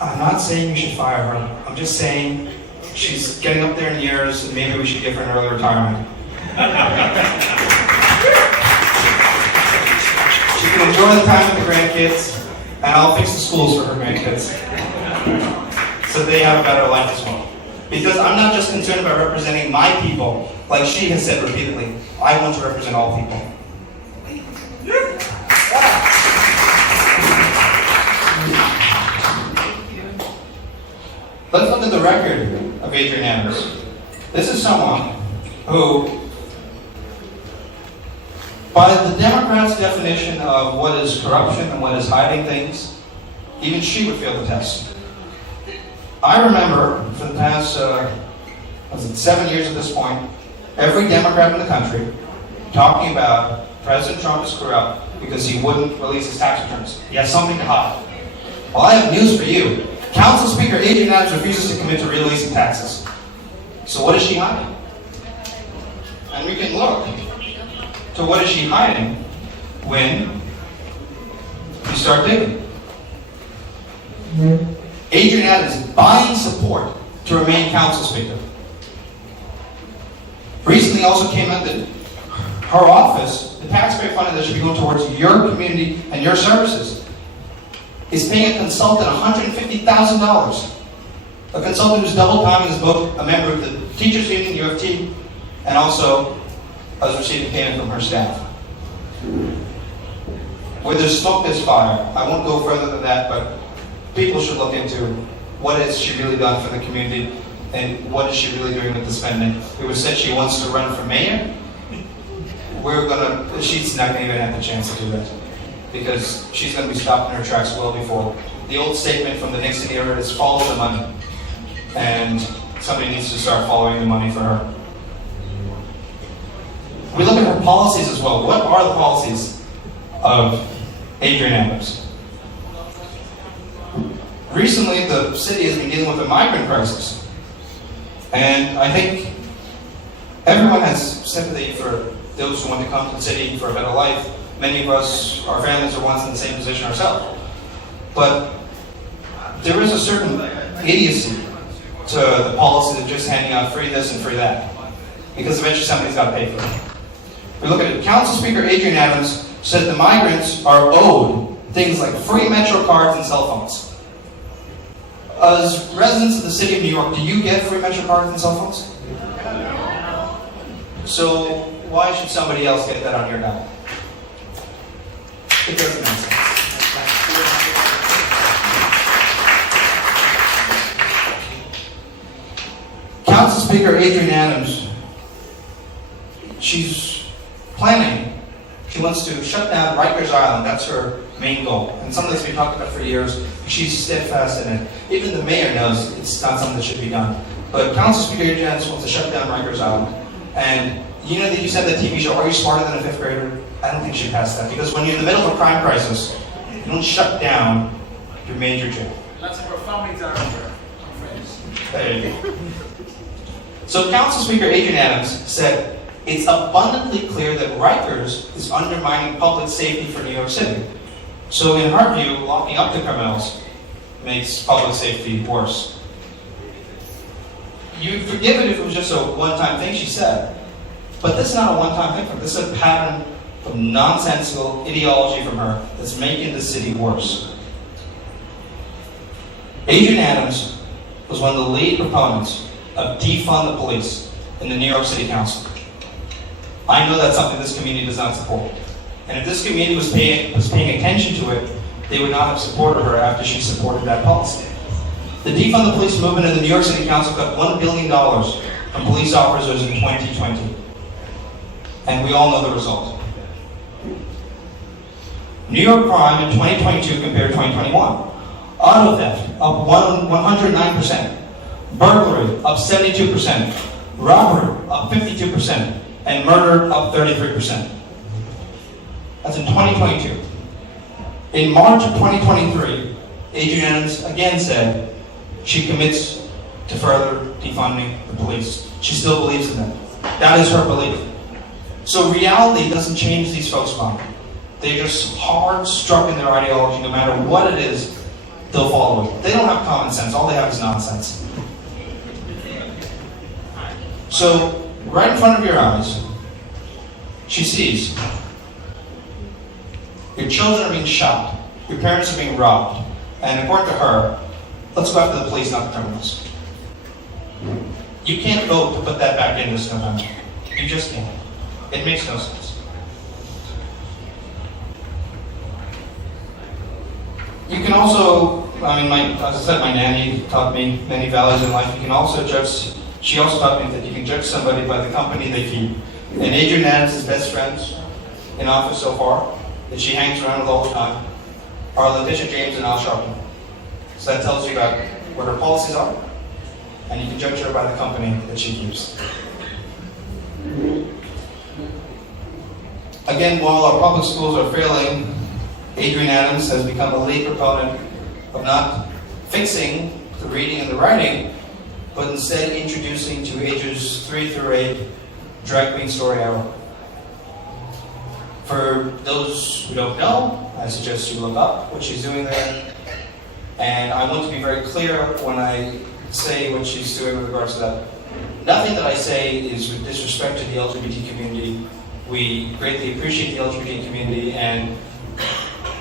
I'm not saying you should fire her. I'm just saying she's getting up there in years and maybe we should give her an early retirement. She can enjoy the time with the grandkids, and I'll fix the schools for her grandkids so they have a better life as well. Because I'm not just concerned about representing my people, like she has said repeatedly. I want to represent all people. Let's look at the record of Adrienne Adams. This is someone who, by the Democrats' definition of what is corruption and what is hiding things, even she would fail the test. I remember for the past 7 years at this point, every Democrat in the country talking about President Trump is corrupt because he wouldn't release his tax returns. He has something to hide. Well, I have news for you. Council Speaker Adrienne Adams refuses to commit to releasing taxes. So what is she hiding? And we can look to what is she hiding when you start digging. Adrienne Adams is buying support to remain Council Speaker. Recently also came out that her office, the taxpayer funding that should be going towards your community and your services, is paying a consultant $150,000. A consultant who's double timing is both a member of the teachers union, UFT, and also has received payment from her staff. Where there's smoke, there's fire. I won't go further than that, but people should look into what has she really done for the community and what is she really doing with the spending. It was said she wants to run for mayor. She's not going to even have the chance to do that, because she's going to be stopped in her tracks well before. The old statement from the Nixon era is follow the money. And somebody needs to start following the money for her. We look at her policies as well. What are the policies of Adrienne Adams? Recently, the city has been dealing with a migrant crisis. And I think everyone has sympathy for those who want to come to the city for a better life. Many of us, our families are once in the same position ourselves. But there is a certain idiocy to the policy of just handing out free this and free that. Because eventually somebody's got to pay for it. We look at it. Council Speaker Adrian Adams said the migrants are owed things like free Metro cards and cell phones. As residents of the city of New York, do you get free Metro cards and cell phones? So why should somebody else get that on your dime? It doesn't make sense. Council Speaker Adrian Adams, she's planning. She wants to shut down Rikers Island. That's her main goal. And something that's been talked about for years. She's steadfast in it. Even the mayor knows it's not something that should be done. But Council Speaker Adrian Adams wants to shut down Rikers Island. And you know that you said that TV show, Are You Smarter Than a Fifth Grader? I don't think she passed that. Because when you're in the middle of a crime crisis, you don't shut down your major jail. Lots of profound are over. There you go. So Council Speaker Adrian Adams said, it's abundantly clear that Rikers is undermining public safety for New York City. So in her view, locking up the criminals makes public safety worse. You'd forgive it if it was just a one-time thing, she said. But this is not a one-time thing from her. This is a pattern of nonsensical ideology from her that's making the city worse. Adrian Adams was one of the lead proponents of defund the police in the New York City Council. I know that's something this community does not support. And if this community was paying attention to it, they would not have supported her after she supported that policy. The defund the police movement in the New York City Council cut $1 billion from police officers in 2020. And we all know the result. New York crime in 2022 compared to 2021. Auto theft up 109%. Burglary up 72%. Robbery up 52%. And murder up 33%. That's in 2022. In March of 2023, Adrian Adams again said she commits to further defunding the police. She still believes in that. That is her belief. So reality doesn't change these folks' mind. They're just hard struck in their ideology. No matter what it is, they'll follow it. They don't have common sense. All they have is nonsense. So right in front of your eyes, she sees your children are being shot, your parents are being robbed, and according to her, let's go after the police, not the criminals. You can't vote to put that back in this November. You just can't. It makes no sense. You can also, as I said, my nanny taught me many values in life. You can also judge, she also taught me that you can judge somebody by the company they keep. And Adrian Adams' best friends in office so far, that she hangs around with all the time, are Letitia James and Al Sharpton. So that tells you about what her policies are, and you can judge her by the company that she keeps. Again, while our public schools are failing, Adrian Adams has become a lead proponent of not fixing the reading and the writing, but instead introducing to ages 3 through 8 Drag Queen Story Hour. For those who don't know, I suggest you look up what she's doing there. And I want to be very clear when I say what she's doing with regards to that. Nothing that I say is with disrespect to the LGBT community. We greatly appreciate the LGBT community and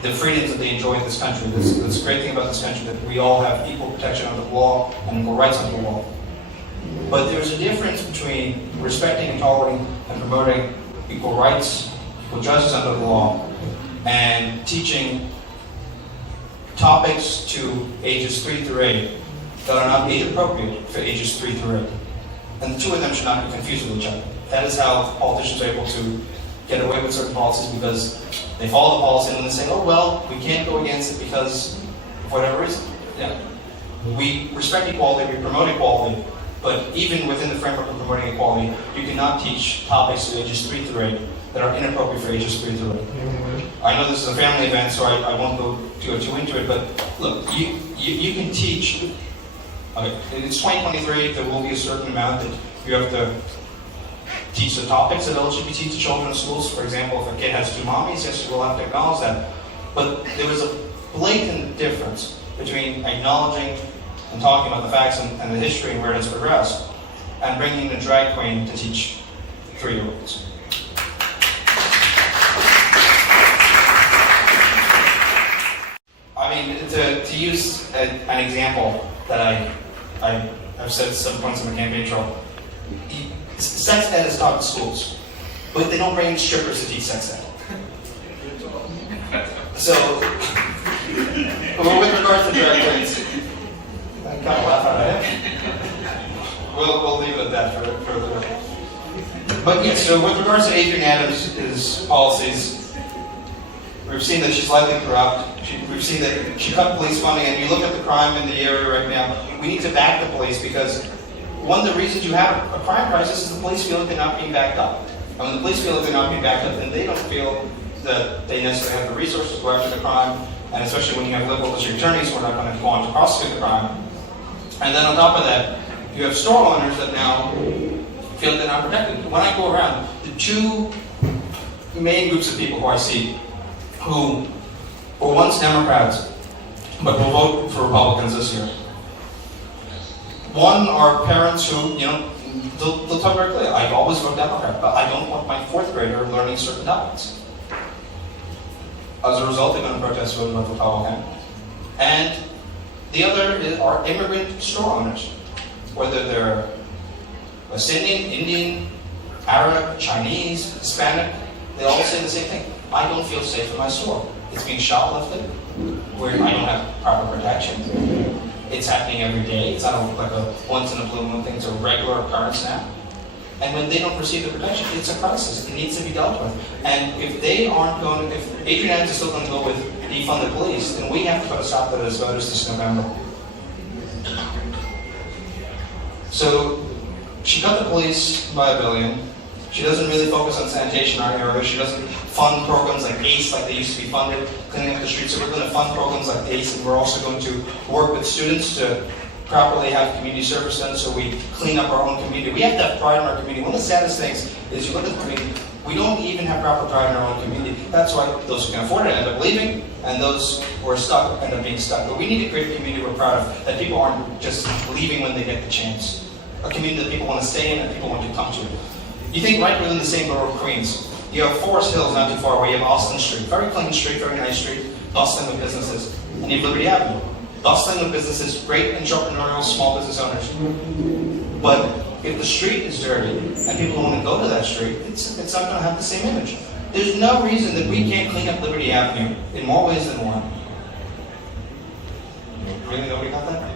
the freedoms that they enjoy in this country. That's the great thing about this country, that we all have equal protection under the law and equal rights under the law. But there's a difference between respecting and tolerating and promoting equal rights, equal justice under the law, and teaching topics to ages 3 through 8 that are not age appropriate for ages 3 through 8. And the two of them should not be confused with each other. That is how politicians are able to get away with certain policies, because they follow the policy and then they say, oh well, we can't go against it because of whatever reason. Yeah. We respect equality, we promote equality, but even within the framework of promoting equality, you cannot teach topics to ages 3 through 8 that are inappropriate for ages 3 through 8. I know this is a family event, so I won't go too into it, but look, you can teach. Okay, it's 2023, there will be a certain amount that you have to teach the topics of LGBT to children in schools. For example, if a kid has 2 mommies, yes, you will have to acknowledge that. But there is a blatant difference between acknowledging and talking about the facts and the history and where it has progressed, and bringing in a drag queen to teach 3-year-olds. use an example that I've said some points in the campaign trail. Sex ed is taught in schools, but they don't bring strippers to teach sex ed. So, with regards to drag queens, I kind of laugh at it. We'll leave it at that for the record. But yes, so with regards to Adrienne Adams' policies, we've seen that she's likely corrupt. We've seen that she cut police funding, and you look at the crime in the area right now, we need to back the police because one of the reasons you have a crime crisis is the police feel like they're not being backed up. And when the police feel like they're not being backed up, then they don't feel that they necessarily have the resources to go after the crime, and especially when you have liberal district attorneys who are not going to go on to prosecute the crime. And then on top of that, you have store owners that now feel they're not protected. When I go around, the two main groups of people who I see who were once Democrats but will vote for Republicans this year. One are parents who, they'll talk very clearly, I've always voted Democrat, but I don't want my fourth grader learning certain topics. As a result, they're going to protest voting with Republican. And the other are immigrant store owners, whether they're West Indian, Indian, Arab, Chinese, Hispanic, they all say the same thing. I don't feel safe in my store. It's being shoplifted, where I don't have proper protection. It's happening every day. It's not like a once in a blue moon thing. It's a regular occurrence now. And when they don't receive the protection, it's a crisis. It needs to be dealt with. And if they aren't going, if Adrienne Adams is still going to go with defund the police, then we have to put a stop to it as voters this November. So she cut the police by $1 billion. She doesn't really focus on sanitation in our area. She doesn't fund programs like ACE like they used to be funded, cleaning up the streets. So we're going to fund programs like ACE, and we're also going to work with students to properly have community service done so we clean up our own community. We have to have pride in our community. One of the saddest things is you look at the community, we don't even have proper pride in our own community. That's why those who can afford it end up leaving, and those who are stuck end up being stuck. But we need to create a community we're proud of, that people aren't just leaving when they get the chance. A community that people want to stay in and people want to come to. You think right within the same borough of Queens, you have Forest Hills not too far away, you have Austin Street, very clean street, very nice street, bustling with businesses. And you have Liberty Avenue, bustling with businesses, great entrepreneurial small business owners. But if the street is dirty and people don't want to go to that street, it's not going to have the same image. There's no reason that we can't clean up Liberty Avenue in more ways than one. Really, nobody got that?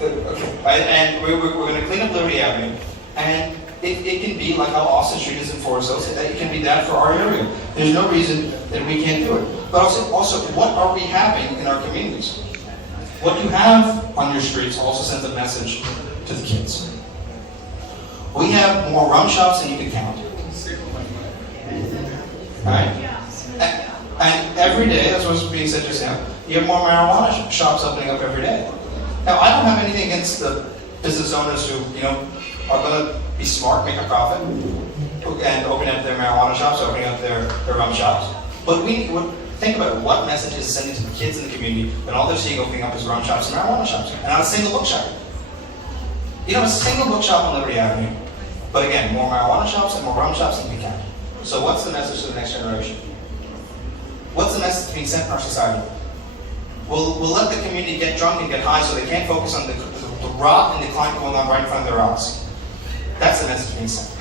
Okay. And we're going to clean up Liberty Avenue, and it can be like how Austin Street is in Forest Hills. It can be that for our area. There's no reason that we can't do it. But also, what are we having in our communities? What you have on your streets also sends a message to the kids. We have more rum shops than you can count. Right? And every day, that's what's being said just now, you have more marijuana shops opening up every day. Now, I don't have anything against the business owners who, are going to be smart, make a profit, and open up their marijuana shops, opening up their rum shops. But we think about it. What message is sending to the kids in the community when all they're seeing opening up is rum shops and marijuana shops, and not a single bookshop? You don't have a single bookshop on Liberty Avenue, but again, more marijuana shops and more rum shops than we can. So what's the message to the next generation? What's the message being sent in our society? We'll let the community get drunk and get high so they can't focus on the rot and decline going on right in front of their eyes. That's the message being sent.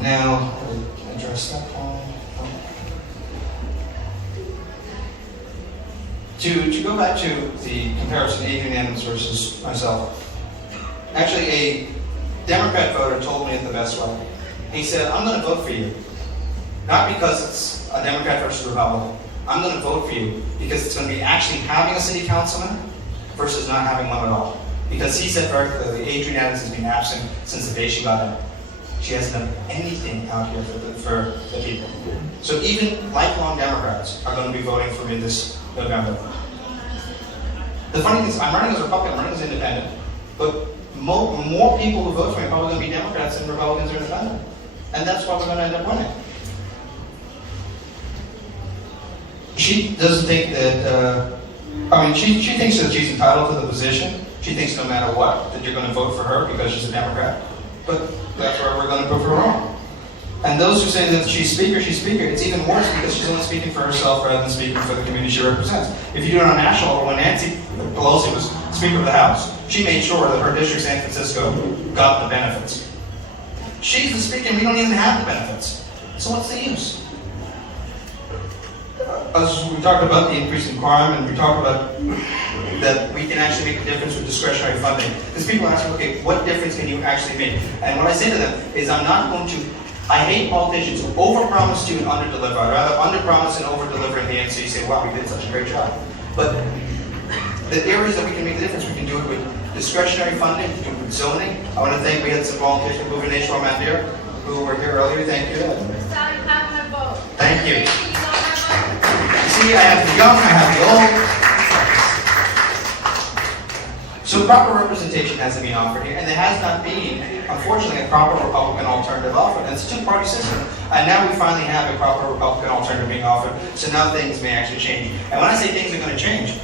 Now, can I address that one? To go back to the comparison of Adrienne Adams versus myself, actually a Democrat voter told me it the best way. He said, I'm going to vote for you. Not because it's a Democrat versus Republican. I'm going to vote for you because it's going to be actually having a city councilman versus not having one at all. Because he said very clearly, Adrienne Adams has been absent since the day she got in. She hasn't done anything out here for the people. So even lifelong Democrats are going to be voting for me this November. The funny thing is, I'm running as a Republican, I'm running as independent, but more people who vote for me are probably going to be Democrats than Republicans or independent. And that's why we're going to end up winning. She doesn't think that, she thinks that she's entitled to the position. She thinks no matter what, that you're going to vote for her because she's a Democrat. But that's where we're going to prove her wrong. And those who say that she's speaker, it's even worse because she's only speaking for herself rather than speaking for the community she represents. If you do it on national level, when Nancy Pelosi was Speaker of the House, she made sure that her district, San Francisco, got the benefits. She's the speaker and we don't even have the benefits. So what's the use? As we talked about the increase in crime, and we talked about that we can actually make a difference with discretionary funding. Because people ask me, okay, what difference can you actually make? And what I say to them is I'm not going to, I hate politicians who overpromise to and underdeliver. I'd rather underpromise and overdeliver in the end so you say, wow, we did such a great job. But the areas that we can make a difference, we can do it with discretionary funding, we can do it with zoning. I want to thank, we had some volunteers from Moving Nation Mandir who were here earlier. Thank you. Thank you. See, I have the young, I have the old. So proper representation has to be offered here, and there has not been, unfortunately, a proper Republican alternative offered. And it's a two-party system, and now we finally have a proper Republican alternative being offered, so now things may actually change. And when I say things are going to change,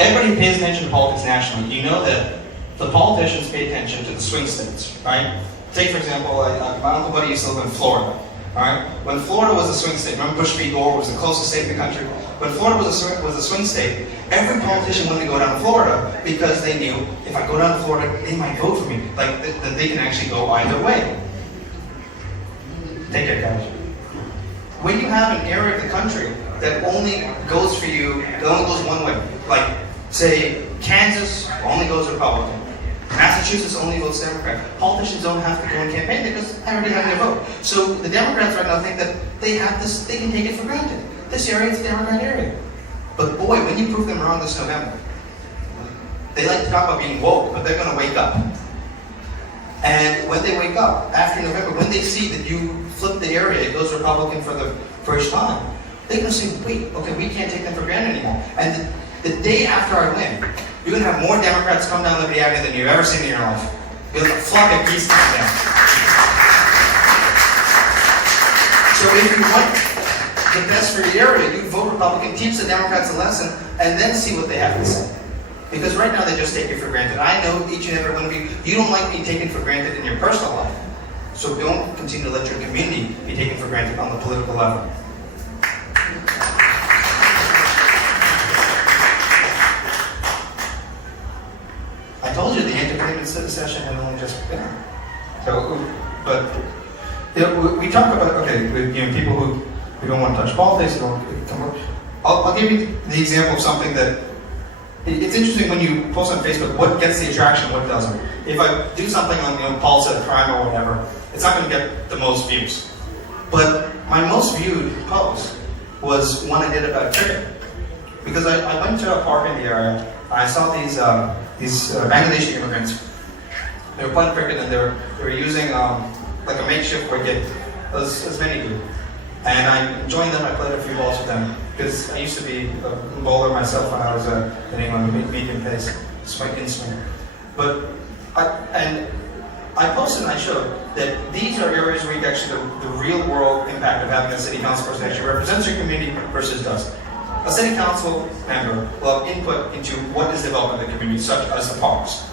everybody pays attention to politics nationally. You know that the politicians pay attention to the swing states, right? Take, for example, my uncle buddy used to live in Florida. All right? When Florida was a swing state, remember Bush v. Gore was the closest state in the country? When Florida was a swing state, every politician wanted to go down to Florida because they knew if I go down to Florida, they might vote for me. Like, that they can actually go either way. Take it, guys. When you have an area of the country that only goes for you, that only goes one way, like, say, Kansas only goes Republican, Massachusetts only votes Democrat. Politicians don't have to go and campaign because everybody has their vote. So the Democrats right now think that they have this, they can take it for granted. This area is a Democrat area. But boy, when you prove them wrong this November, they like to talk about being woke, but they're going to wake up. And when they wake up, after November, when they see that you flip the area, it goes Republican for the first time, they're going to say, wait, okay, we can't take them for granted anymore. And the day after I win, you're going to have more Democrats come down Liberty Avenue than you've ever seen in your life. You're going to flock of geese come down. So if you want the best for your area, you vote Republican, teach the Democrats a lesson, and then see what they have to say. Because right now they just take you for granted. I know each and every one of you, you don't like being taken for granted in your personal life. So don't continue to let your community be taken for granted on the political level. I told you the entertainment session had only just begun. So, but you know, we talk about, okay, people who don't want to touch politics, don't come up. I'll give you the example of something that it's interesting when you post on Facebook what gets the attraction, what doesn't. If I do something on, Paul said crime or whatever, it's not going to get the most views. But my most viewed post was one I did about cricket, because I went to a park in the area and I saw these Bangladeshi immigrants. They were playing cricket and they were using like a makeshift wicket, as many do. And I joined them. I played a few balls with them because I used to be a bowler myself when I was in England, medium pace, in swing. But I posted and I showed that these are areas where you actually the real world impact of having a city council person actually represents your community versus doesn't. A city council member will have input into what is developed in the community, such as the parks.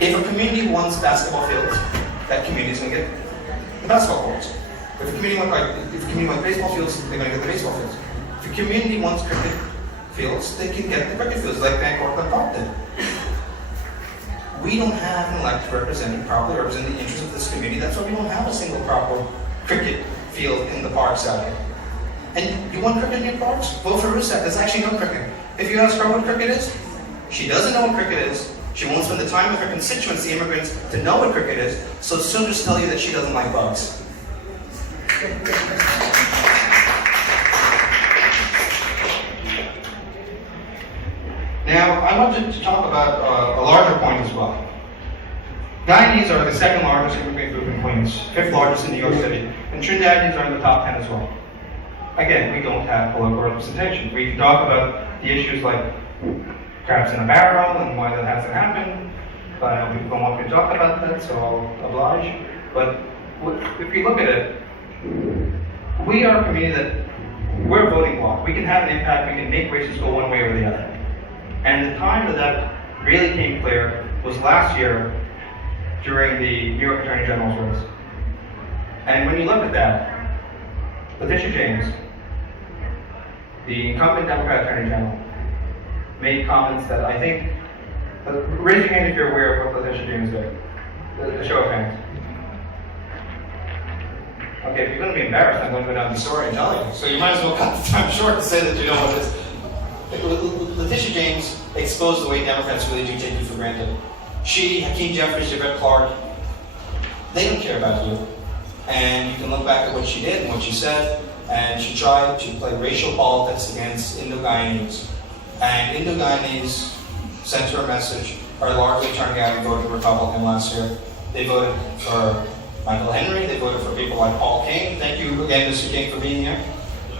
If a community wants basketball fields, that community is going to get the basketball courts. If a community wants baseball fields, they're going to get the baseball fields. If a community wants cricket fields, they can get the cricket fields, like Van Cortlandt Park did. We don't have an elected representative properly representing the interests of this community. That's why we don't have a single proper cricket field in the parks out here. And you want cricket in your parks? Vote for Rusat. There's actually no cricket. If you ask her what cricket is, she doesn't know what cricket is. She won't spend the time with her constituents, the immigrants, to know what cricket is, so she'll just tell you that she doesn't like bugs. Now, I wanted to talk about a larger point as well. Guyanese are the second largest immigrant group in Queens, fifth largest in New York City, and Trinidadians are in the top 10 as well. Again, we don't have political representation. We can talk about the issues like crabs in a barrel and why that hasn't happened. But I know people don't want me to talk about that, so I'll oblige. But if you look at it, we are a community that we're a voting bloc. We can have an impact. We can make races go one way or the other. And the time that really came clear was last year during the New York Attorney General's race. And when you look at that, Letitia James, the incumbent Democrat Attorney General, made comments that I think, raise your hand if you're aware of what Letitia James did. The show of hands. Okay, if you're going to be embarrassed, I'm going to go down the story and tell you. So you might as well cut the time short to say that you know what it is. Letitia James exposed the way Democrats really do take you for granted. She, Hakeem Jeffries, Yvette Clark, they don't care about you. And you can look back at what she did and what she said, and she tried to play racial politics against Indo-Guyanese. And Indo-Guyanese sent her a message, are largely turning out and voted Republican last year. They voted for Michael Henry, they voted for people like Paul King. Thank you again, Mr. King, for being here.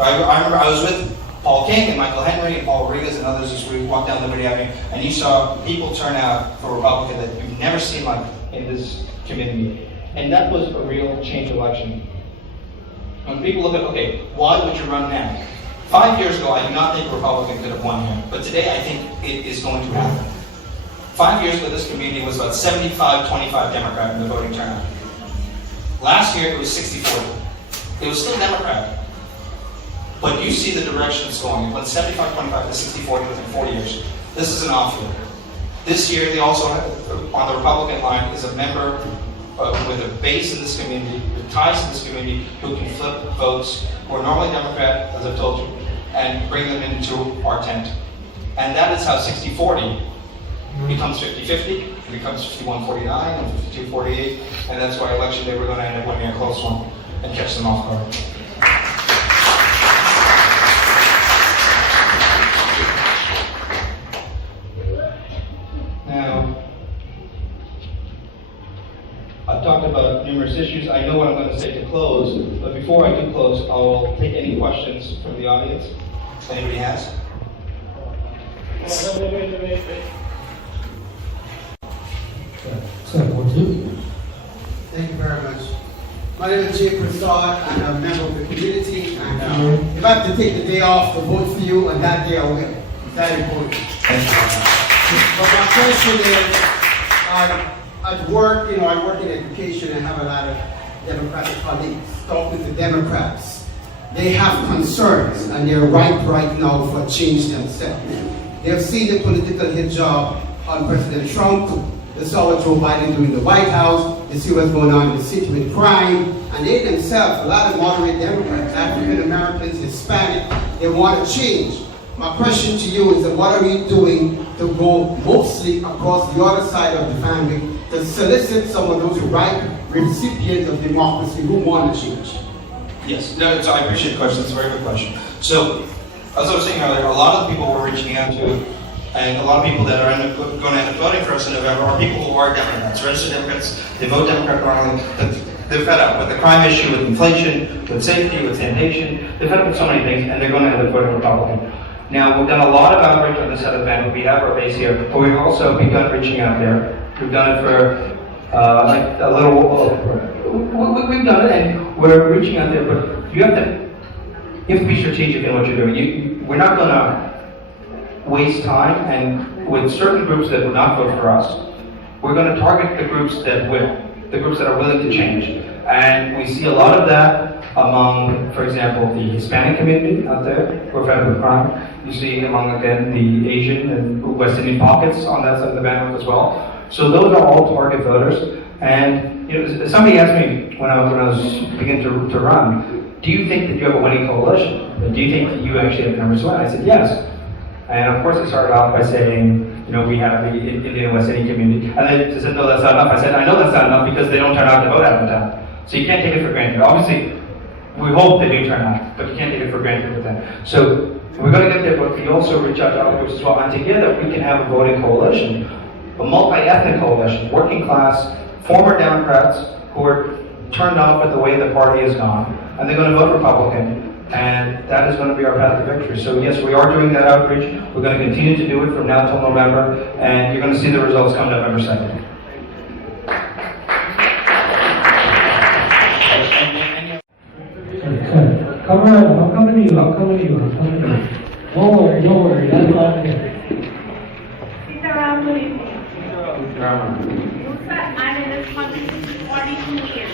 I remember I was with Paul King and Michael Henry and Paul Rodriguez and others as we walked down Liberty Avenue, and you saw people turn out for Republican that you've never seen like in this community. And that was a real change election. When people look at, okay, why would you run now? 5 years ago, I do not think a Republican could have won here, but today I think it is going to happen. 5 years ago, this community was about 75-25 Democrat in the voting turnout. Last year, it was 60-40. It was still Democrat. But you see the direction it's going. It went 75-25 to 60-40 within 4 years. This is an off year. This year, they also, on the Republican line, is a member with a base in this community, with ties to this community, who can flip votes who are normally Democrat, as I've told you, and bring them into our tent. And that is how 60-40 becomes 50-50, it becomes 51-49 and 52-48, and that's why election day we're going to end up winning a close one and catch them off guard. Now, I've talked about numerous issues. I know what I'm going to say to close, but before I do close, I'll take any questions from the audience. If anybody has. Thank you very much. My name is Jay Rusat. I'm a member of the community, and if I have to take the day off to vote for you, on that day I will. It's that important. But my question is, at work, I work in education and have a lot of Democratic colleagues. Talking to Democrats, they have concerns, and they're right now for change themselves. They've seen the political hit job on President Trump. They saw what Joe Biden doing in the White House. They see what's going on in the city with crime. And they themselves, a lot of moderate Democrats, African Americans, Hispanic, they want to change. My question to you is that what are you doing to go mostly across the other side of the family to solicit some of those right recipients of democracy who want to change? Yes, no, so I appreciate the question. It's a very good question. So, as I was saying earlier, a lot of the people we're reaching out to, and a lot of people that are going to end up voting for us in November, are people who are Democrats, registered Democrats. They vote Democrat normally. They're fed up with the crime issue, with inflation, with safety, with sanitation. They're fed up with so many things, and they're going to end up voting Republican. Now, we've done a lot of outreach on this other event. We have our base here, but we've also begun reaching out there. We've done it for a little. We've done it, and we're reaching out there. But you have to be strategic in what you're doing. We're not going to waste time, and with certain groups that would not vote for us, we're going to target the groups that will, the groups that are willing to change. And we see a lot of that among, for example, the Hispanic community out there who are fed up with crime. You see among, again, the Asian and West Indian pockets on that side of the bandwidth as well. So those are all target voters. And somebody asked me when I was beginning to run, do you think that you have a winning coalition? Do you think that you actually have the numbers to win? I said, yes. And of course, I started off by saying, we have the Indian West Indian community. And then they said, no, that's not enough. I said, I know that's not enough because they don't turn out to vote half the time. So you can't take it for granted. Obviously, we hope they do turn out, but you can't take it for granted with that. So we're going to get there, but we also reach out to other groups as well. And together, we can have a voting coalition, a multi-ethnic coalition, working class, former Democrats who are turned off at the way the party has gone, and they're going to vote Republican. And that is going to be our path to victory. So yes, we are doing that outreach. We're going to continue to do it from now till November, and you're going to see the results come November 2nd. Come on, I'm coming to you. Don't worry, that's not it. Mr. Ram, good evening. Rusat, I'm in this country 42 years.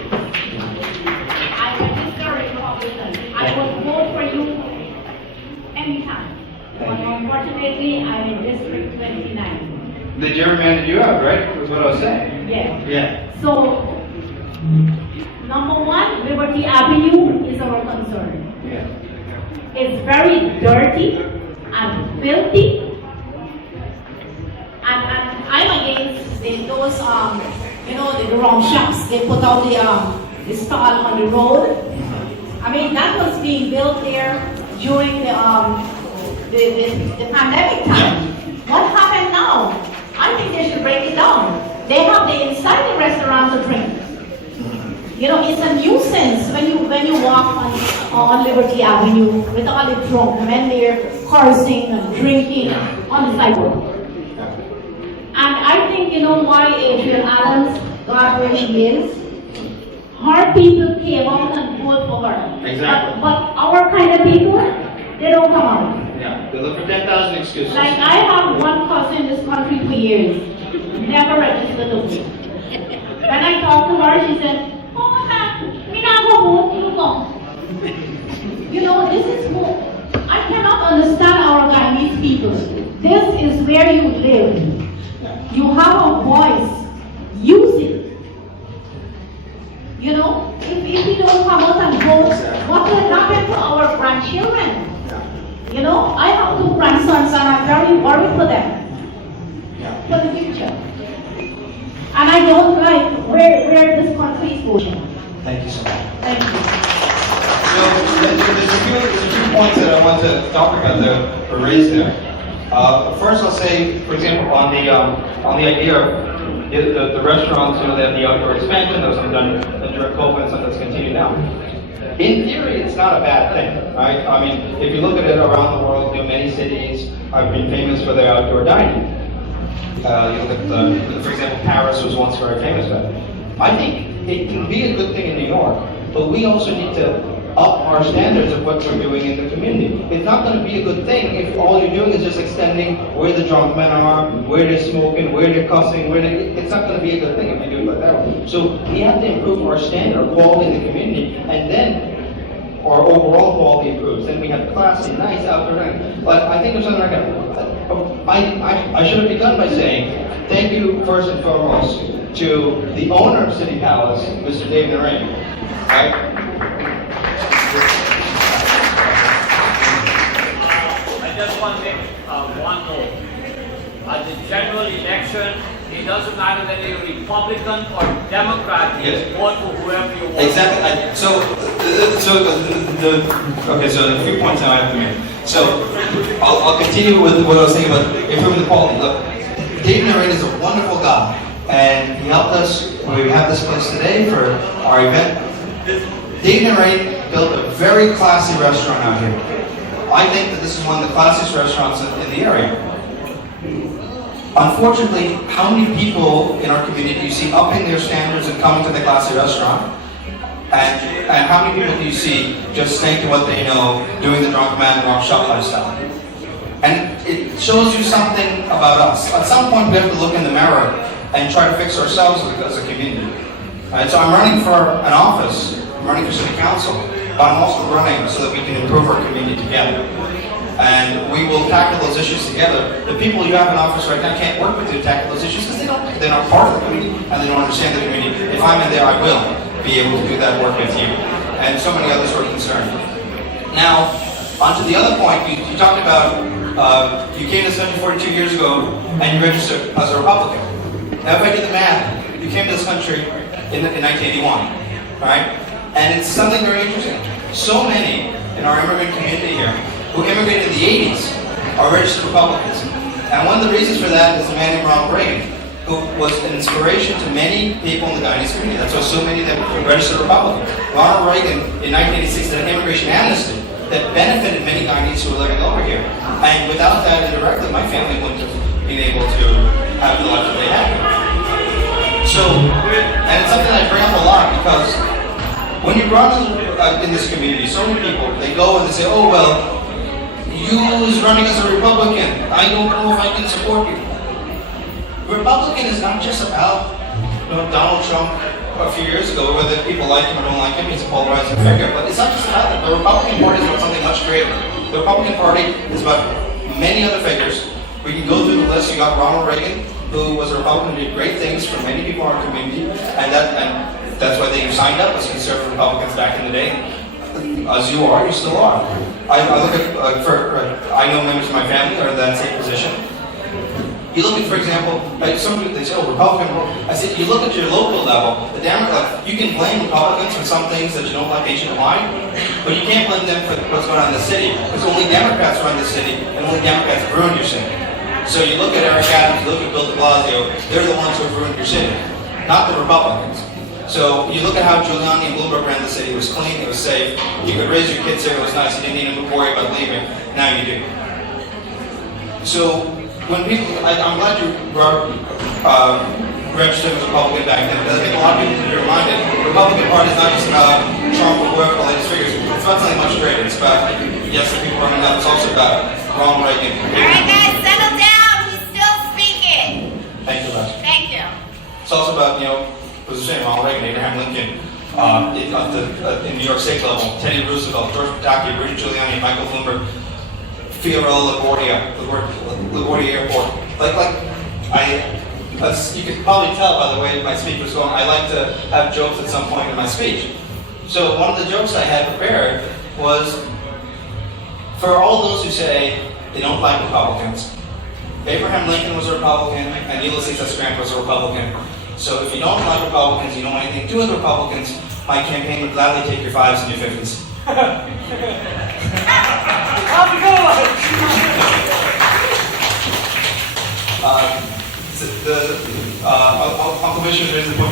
Unfortunately, I'm in District 29. The gerrymander you have, right? Was what I was saying. Yes. Yeah. So, number one, Liberty Avenue is our concern. Yeah. It's very dirty and filthy. And I'm against those, the wrong shops. They put out the stall on the road. I mean, that was being built there during the pandemic time. What happened now? I think they should break it down. They have the inside the restaurant to drink. You know, it's a nuisance when you walk on Liberty Avenue with all the drunk men there cursing and drinking on the sidewalk. And I think you know why Adrian Adams got where she is. Her people came out and voted for her. Exactly. But our kind of people, they don't come out. Yeah. They look for 10,000 excuses. Like I have one cousin in this country for years, never registered to vote. When I talked to her, she said, "Oh, me not go vote, you go." You know, this is what I cannot understand our Guyanese people. This is where you live. You have a voice. Use it. You know, if you don't come out and vote, what will happen to our grandchildren? You know, I have two grandsons and I'm very worried for them. For the future. And I don't like where this country is going. Thank you so much. Thank you. So, there's a few points that I want to talk about that were raised there. First, I'll say, for example, on the idea of the restaurants, you know, they have the outdoor expansion, that was done during COVID and something that's continued now. In theory, it's not a bad thing, right? I mean, if you look at it around the world, you know, many cities have been famous for their outdoor dining. You look at, for example, Paris was once very famous for that. I think it can be a good thing in New York, but we also need to up our standards of what we're doing in the community. It's not going to be a good thing if all you're doing is just extending where the drunk men are, where they're smoking, where they're cussing, it's not going to be a good thing if you do it like that. So we have to improve our standard of quality in the community, and then our overall quality improves. Then we have classy, nice outdoor dining. But I think there's something I should have begun by saying thank you first and foremost to the owner of City Palace, Mr. David Rain. Right? I just want to make one note. At the general election, it doesn't matter whether you're Republican or Democrat, you vote for whoever you want. Exactly. So a few points now I have to make. So I'll continue with what I was saying about improving the quality. Look, David Narrain is a wonderful guy, and he helped us. We have this place today for our event. David Narrain built a very classy restaurant out here. I think that this is one of the classiest restaurants in the area. Unfortunately, how many people in our community do you see upping their standards and coming to the classy restaurant? And how many people do you see just staying to what they know, doing the drunk man, drunk shop lifestyle? And it shows you something about us. At some point, we have to look in the mirror and try to fix ourselves as a community. Right, so I'm running for an office. I'm running for city council, but I'm also running so that we can improve our community together. And we will tackle those issues together. The people you have in office right now can't work with you to tackle those issues because they're not part of the community and they don't understand the community. If I'm in there, I will be able to do that work with you. And so many others who are concerned. Now, on to the other point, you talked about you came to this country 42 years ago and you registered as a Republican. Now, if I did the math, you came to this country in 1981, right? And it's something very interesting. So many in our immigrant community here who immigrated in the 80s are registered Republicans. And one of the reasons for that is a man named Ronald Reagan, who was an inspiration to many people in the Guyanese community. That's why so many of them registered Republican. Ronald Reagan in 1986 did an immigration amnesty that benefited many Guyanese who were living over here. And without that, indirectly, my family wouldn't have been able to have the life that they had. So, and it's something I bring up a lot because when you run in this community, so many people, they go and they say, oh, well, you is running as a Republican. I don't know if I can support you. Republican is not just about Donald Trump a few years ago, whether people like him or don't like him, he's a polarizing figure. But it's not just about that. The Republican Party is about something much greater. The Republican Party is about many other figures. We can go through the list. You got Ronald Reagan, who was a Republican, did great things for many people in our community, and that's why they signed up as conservative Republicans back in the day. As you are, you still are. I look at, I know members of my family are in that same position. You look at, for example, like some people, they say, oh, Republican. I said, you look at your local level, the Democrats, you can blame Republicans for some things that you don't like nationwide, but you can't blame them for what's going on in the city, because only Democrats run the city, and only Democrats have ruined your city. So you look at Eric Adams, you look at Bill de Blasio, they're the ones who have ruined your city, not the Republicans. So you look at how Giuliani and Bloomberg ran the city. It was clean, it was safe, you could raise your kids there, it was nice, you didn't need to worry about leaving. Now you do. So when people, I'm glad you registered as a Republican back then, because I think a lot of people need to be reminded, the Republican Party is not just about Trump or whoever the latest figures. It's about something much greater. It's about, yes, the people running up, it's also about Ronald Reagan. All right, guys, settle down. He's still speaking. Thank you, Les. Thank you. It's also about, as I saying, Ronald Reagan, Abraham Lincoln, in New York State level, Teddy Roosevelt, George Pataki, Rudy Giuliani, Michael Bloomberg, Fiorello LaGuardia Airport. You can probably tell by the way my speech was going, I like to have jokes at some point in my speech. So one of the jokes I had prepared was, for all those who say they don't like Republicans, Abraham Lincoln was a Republican and Ulysses S. Grant was a Republican. So if you don't like Republicans, you don't want anything to do with Republicans, my campaign would gladly take your 5s and your 50s. Uncle Bishop is the point.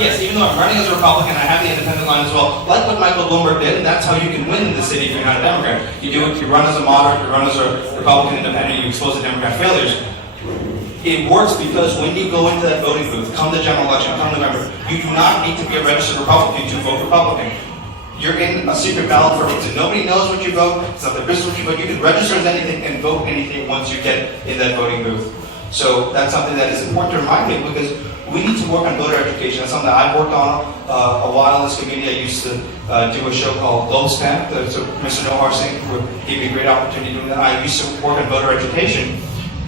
Yes, even though I'm running as a Republican, I have the independent line as well. Like what Michael Bloomberg did, and that's how you can win in the city if you're not a Democrat. You do it, you run as a moderate, you run as a Republican independent, you expose the Democrat failures. It works because when you go into that voting booth, come the general election, come November, you do not need to be a registered Republican to vote Republican. You're in a secret ballot for a reason. Nobody knows what you vote. It's not their business what you vote. You can register as anything and vote anything once you get in that voting booth. So that's something that is important to remind me, because we need to work on voter education. That's something that I've worked on a while in this community. I used to do a show called Globe Stamp. So Mr. Nohar Singh gave me a great opportunity doing that. I used to work on voter education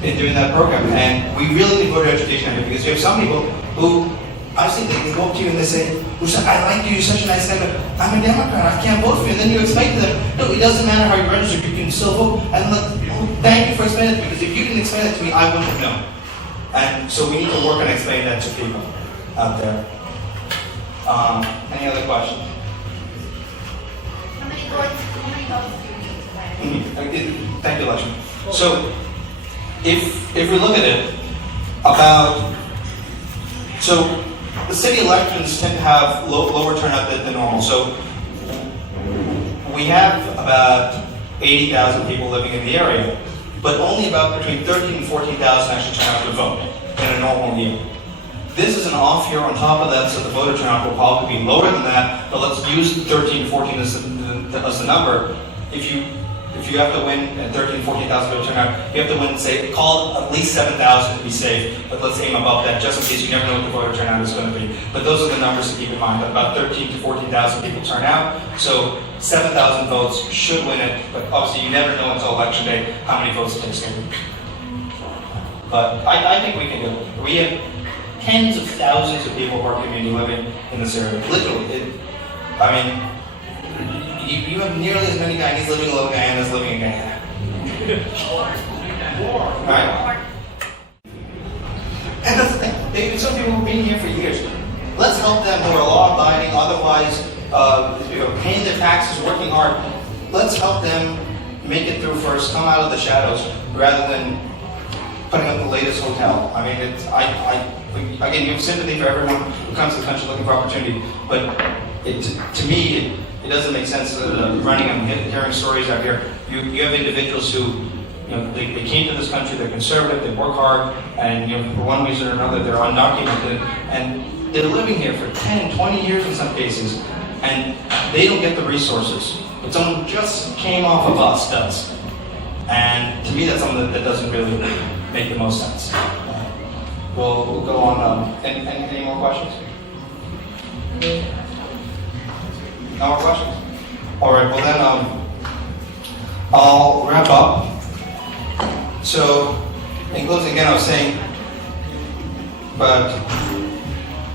in doing that program. And we really need voter education because you have some people who, I've seen they go up to you and they say, Rusat, I like you, you're such a nice guy, but I'm a Democrat, I can't vote for you. And then you explain to them, no, it doesn't matter how you register, you can still vote. And I'm like, thank you for explaining it, because if you didn't explain it to me, I wouldn't have known. And so we need to work on explaining that to people out there. Any other questions? How many votes do you need today? Thank you, Lakshmi. So, if we look at it, so the city elections tend to have lower turnout than normal. So we have about 80,000 people living in the area, but only about between 13,000 and 14,000 actually turn out to vote in a normal year. This is an off year on top of that, so the voter turnout will probably be lower than that, but let's use 13 to 14 as the number. If you have to win at 13,000, 14,000 voter turnout, you have to win, say, call at least 7,000 to be safe, but let's aim above that just in case. You never know what the voter turnout is going to be. But those are the numbers to keep in mind. About 13,000 to 14,000 people turn out, so 7,000 votes should win it, but obviously you never know until election day how many votes it takes to win. But I think we can do it. We have tens of thousands of people of our community living in this area. Literally, you have nearly as many Guyanese living in Little Guyana as living in Guyana. Right? And that's the thing. Some people have been here for years. Let's help them who are law-abiding, otherwise paying their taxes, working hard. Let's help them make it through first, come out of the shadows, rather than putting up the latest hotel. I mean, again, you have sympathy for everyone who comes to the country looking for opportunity, but to me, it doesn't make sense running and hearing stories out here. You have individuals who, they came to this country, they're conservative, they work hard, and for one reason or another, they're undocumented, and they're living here for 10, 20 years in some cases, and they don't get the resources. But someone who just came off a bus does. And to me, that's something that doesn't really make the most sense. We'll go on. Any more questions? No more questions? All right, well then, I'll wrap up. So, in closing, again, I was saying, but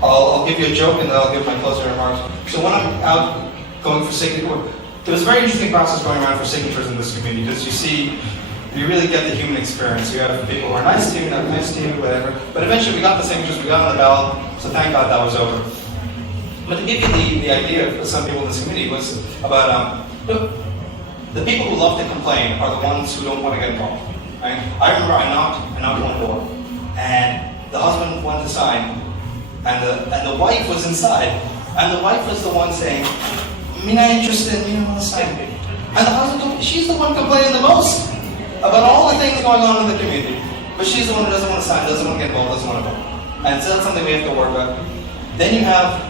I'll give you a joke and then I'll give my closing remarks. So when I'm out going for signatures, there was a very interesting process going around for signatures in this community, because you see, you really get the human experience. You have people who are nice to you, not nice to you, whatever. But eventually we got the signatures, we got on the ballot, so thank God that was over. But to give you the idea of some people in this community was about, the people who love to complain are the ones who don't want to get involved. Right? I remember I knocked on the door, and the husband wanted to sign, and the wife was inside, and the wife was the one saying, "Me not interested, me not want to sign." And the husband, she's the one complaining the most about all the things going on in the community, but she's the one who doesn't want to sign, doesn't want to get involved, doesn't want to vote. And so that's something we have to work with. Then you have,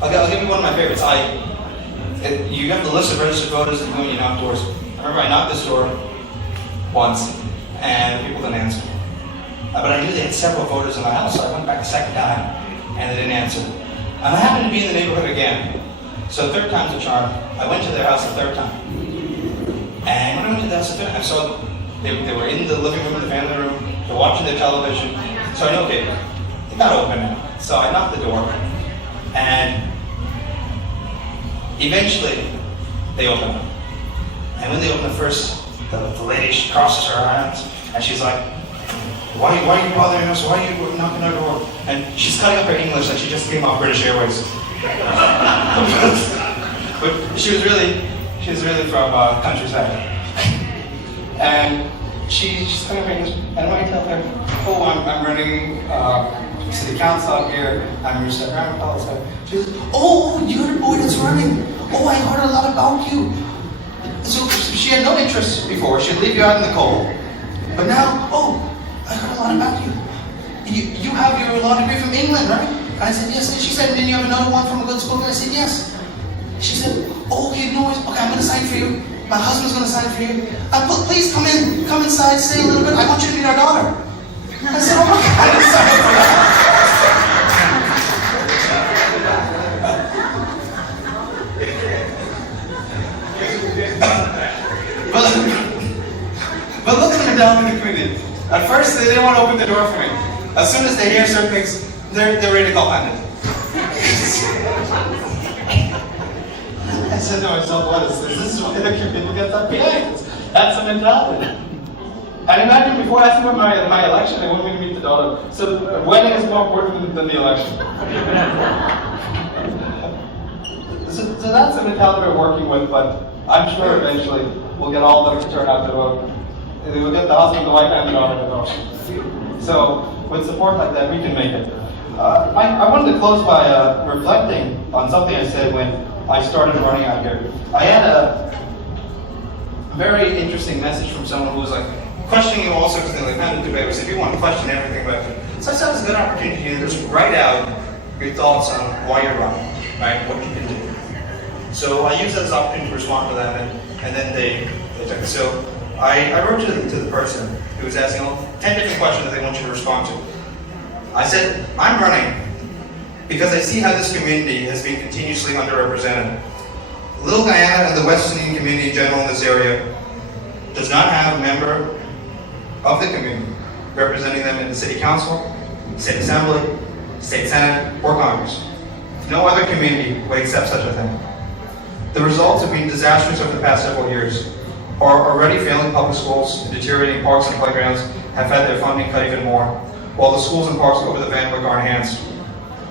I'll give you one of my favorites. You have the list of registered voters and who you knock doors. I remember I knocked this door once, and people didn't answer. But I knew they had several voters in my house, so I went back a second time, and they didn't answer. And I happened to be in the neighborhood again. So third time's a charm. I went to their house the third time. And when I went to the house the third time, I saw they were in the living room, the family room, they're watching their television. So I know, okay, they got open now. So I knocked the door, and eventually they opened it. And when they opened it first, the lady, she crosses her arms, and she's like, why are you bothering us? Why are you knocking our door? And she's cutting up her English like she just came off British Airways. But she was really from countryside. And she's cutting up her English, and when I tell her, oh, I'm running city council up here, I'm your grandpa. She says, oh, you're the boy that's running. Oh, I heard a lot about you. So she had no interest before. She'd leave you out in the cold. But now, oh, I heard a lot about you. You have your law degree from England, right? I said, yes. And she said, didn't you have another one from a good school? And I said, yes. She said, oh, okay, no worries. Okay, I'm going to sign for you. My husband's going to sign for you. Please come inside, stay a little bit. I want you to meet our daughter. I said, oh my God, I'm sorry for that. But look at them down in the community. At first, they didn't want to open the door for me. As soon as they hear certain things, they're ready to call Candidate. I said to myself, what is this? This is why the people get that behind. That's the mentality. And imagine before I asked about my election, they wanted me to meet the daughter. So the wedding is more important than the election. So that's the mentality we're working with, but I'm sure eventually we'll get all of them to turn out to vote. We'll get the husband, the wife, and the daughter to vote. So with support like that, we can make it. I wanted to close by reflecting on something I said when I started running out here. I had a very interesting message from someone who was like questioning all sorts of things, like kind of debate. If you want to question everything about it, so I thought it was a good opportunity to just write out your thoughts on why you're running, right? What you can do. So I used that as an opportunity to respond to them, and then they took it. So I wrote to the person who was asking 10 different questions that they want you to respond to. I said, I'm running because I see how this community has been continuously underrepresented. Little Guyana and the West Indian community in general in this area does not have a member of the community representing them in the City Council, State Assembly, State Senate, or Congress. No other community would accept such a thing. The results have been disastrous over the past several years. Our already failing public schools and deteriorating parks and playgrounds have had their funding cut even more, while the schools and parks over the Vanwick are enhanced.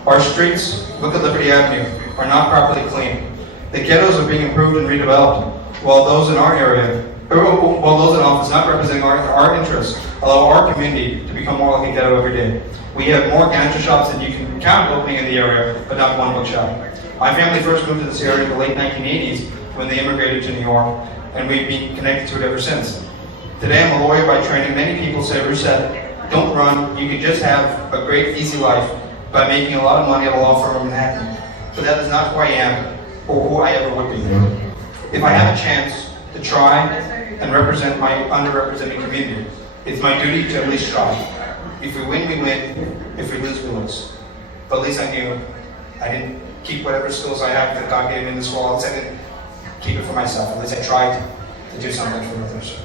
Our streets, look at Liberty Avenue, are not properly cleaned. The ghettos are being improved and redeveloped, while those in our area, while those in office not representing our interests, allow our community to become more like a ghetto every day. We have more ganja shops than you can count opening in the area, but not one bookshop. My family first moved to this area in the late 1980s when they immigrated to New York, and we've been connected to it ever since. Today I'm a lawyer by training. Many people say, Rusat, don't run, you can just have a great, easy life by making a lot of money at a law firm in Manhattan. But that is not who I am, or who I ever would be. If I have a chance to try and represent my underrepresented community, it's my duty to at least try. If we win, we win. If we lose, we lose. But at least I knew I didn't keep whatever skills I have that God gave me in this world. I didn't keep it for myself. At least I tried to do something for others.